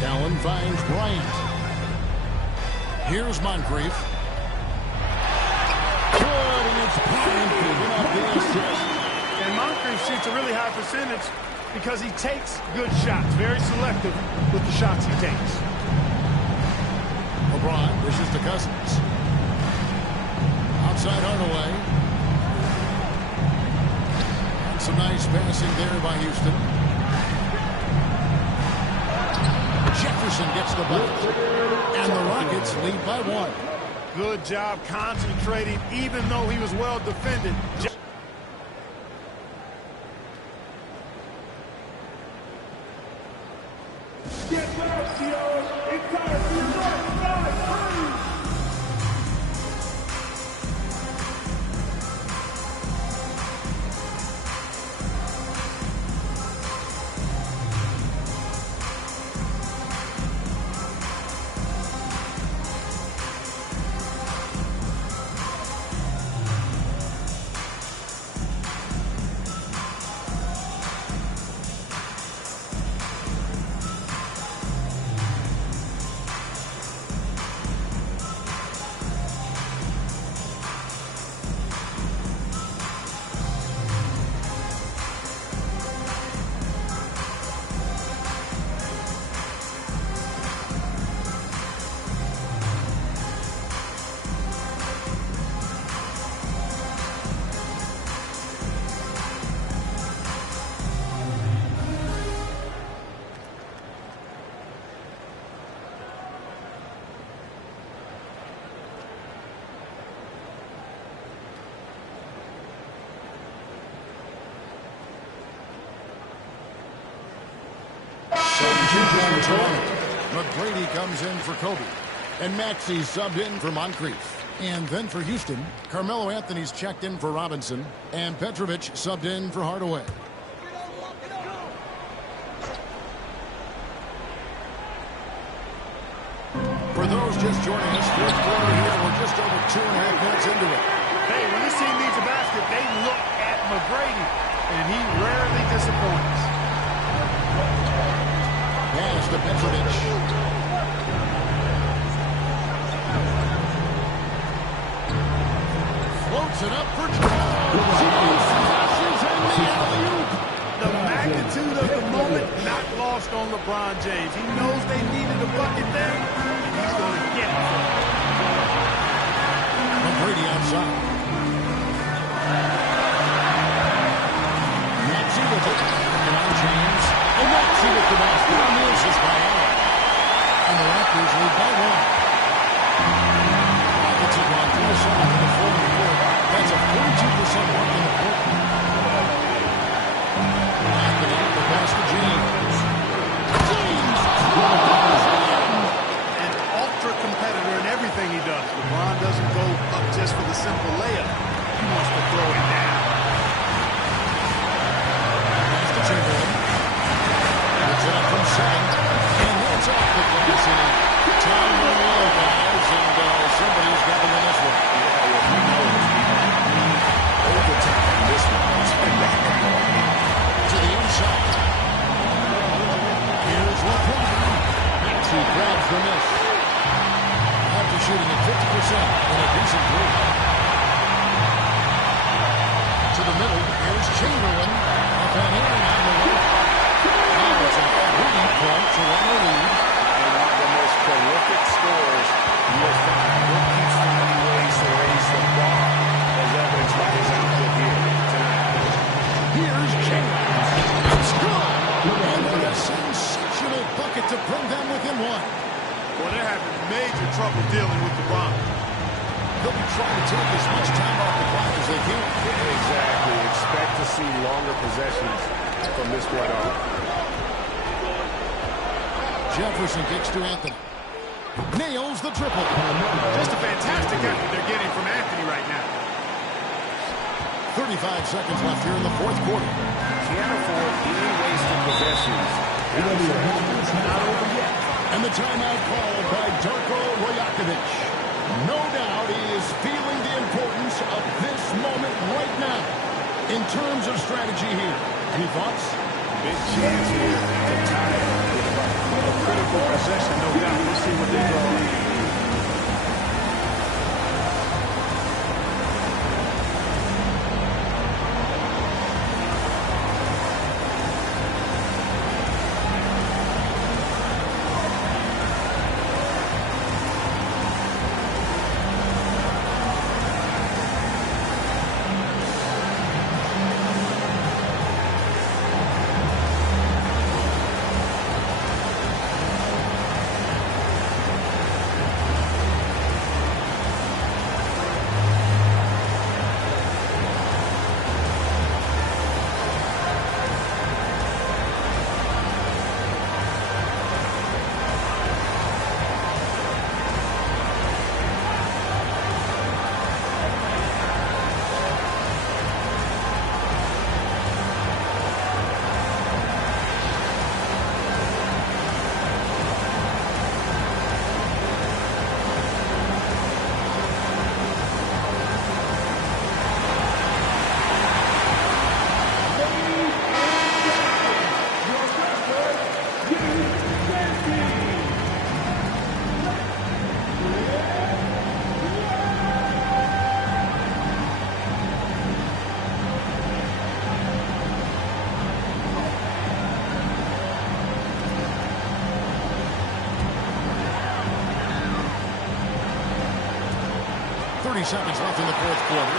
Allen finds Bryant. Here's Moncrief. Good, and it's Bryant picking up the assist. And we've seen a really high percentage because he takes good shots. Very selective with the shots he takes. LeBron dishes to Cousins. Outside Hardaway. And some nice passing there by Houston. Jefferson gets the bucket. And the Rockets lead by 1. Good job concentrating, even though he was well defended. Get back, Seattle. It's time for your North Side Freeze. McGrady comes in for Kobe. And Maxey subbed in for Moncrief. And then for Houston, Carmelo Anthony's checked in for Robinson. And Petrovic subbed in for Hardaway. For those just joining us, fourth quarter here, we're just over 2.5 minutes into it. Hey, when this team needs a basket, they look at McGrady, and he rarely disappoints. Pass to Petrovic. Floats it up for The magnitude of the moment not lost on LeBron James. He knows they needed a bucket there, and he's going to get it. McGrady outside. Maxey with it. And on James. And Maxey with the basket. On the assist by Allen. And the Raptors lead by 1. Rockets have gone 3-7 in the fourth quarter. That's a 42% mark in the court. Anthony, the pass to James. James! An ultra-competitor in everything he does. LeBron doesn't go up just for the simple layup. He wants to throw it down. Pass to Chamberlain. Puts it up from 7. And that's off the glass and in. Time run low, guys, and somebody's got to win this one. Yeah, well, we know this. Overtime in this one. Expect that. To the inside. Here's LeBron. Maxey grabs the miss. After shooting at 50% and a decent three. To the middle. Here's Chamberlain. Up and in on the way. Now it's a 3-point Toronto lead. And one of the most prolific scorers you will find. Will keeps finding ways to raise the bar, as evidenced by his output here tonight. Here's James. It's good. And with a sensational bucket to bring them within 1. Well, they're having major trouble dealing with LeBron. They'll be trying to take as much time off the clock as they can. Exactly. Expect to see longer possessions from this point on. Jefferson kicks to Anthony. Nails the triple. Just a fantastic effort they're getting from Anthony right now. 35 seconds left here in the fourth quarter. Can't afford any wasted possessions. It's not over yet. And the timeout called by Darko Rajakovic. No doubt he is feeling the importance of this moment right now in terms of strategy here. Any thoughts? Big chance here to tie it with a critical possession, no doubt. We'll see what they draw. 30 seconds left in the fourth quarter.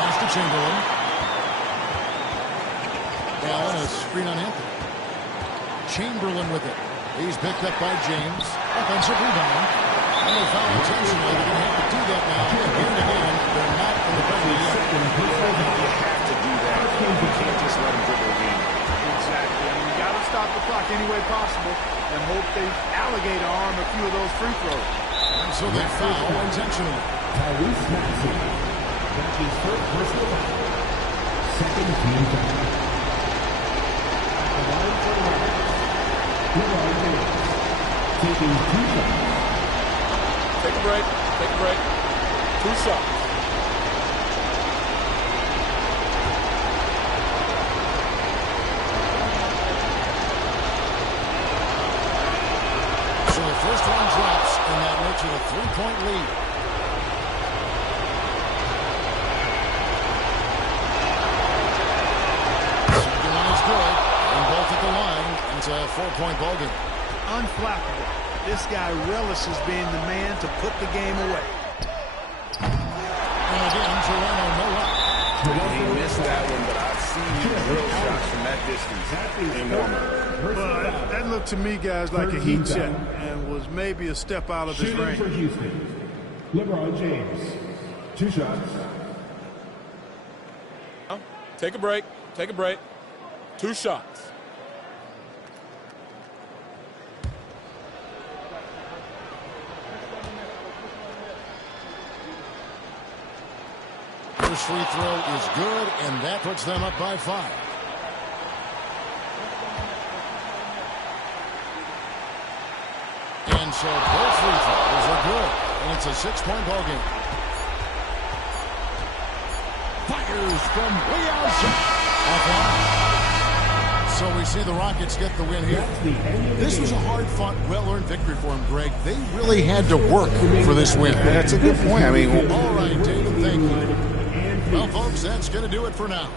Pass to Chamberlain. Allen, a screen on Anthony. Chamberlain with it. He's picked up by James. Offensive rebound. And they foul intentionally. They're going to have to do that now. Again and again. They're not in the penalty yet. You have to do that. You can't just let them dribble again. Exactly. I mean, you got to stop the clock any way possible and hope they alligator arm a few of those free throws. And so they foul intentionally. Tyrese Maxey. That's his first personal foul. Second team foul. The line for the Rockets. LeBron James. Taking 2 shots. Take a break. Take a break. 2 shots. So the first one drops, and that makes it a 3-point lead. Second one is good, and both at the line. It's a 4-point ball game. Unflappable. This guy relishes being the man to put the game away. And again, Toronto no up. He missed that one, but I've seen him drill shots from that distance in warm-up. Well, that looked to me, guys, like a heat check and was maybe a step out of his range. For Houston, LeBron James. 2 shots. Take a break. Take a break. 2 shots. First free throw is good, and that puts them up by 5. And so both free throws are good, and it's a 6-point ball game. Fires from way outside. So we see the Rockets get the win here. This was a hard-fought, well-earned victory for them, Greg. They really had to work for this win. That's a good point. I mean, all right, David, thank you. Well, folks, that's going to do it for now.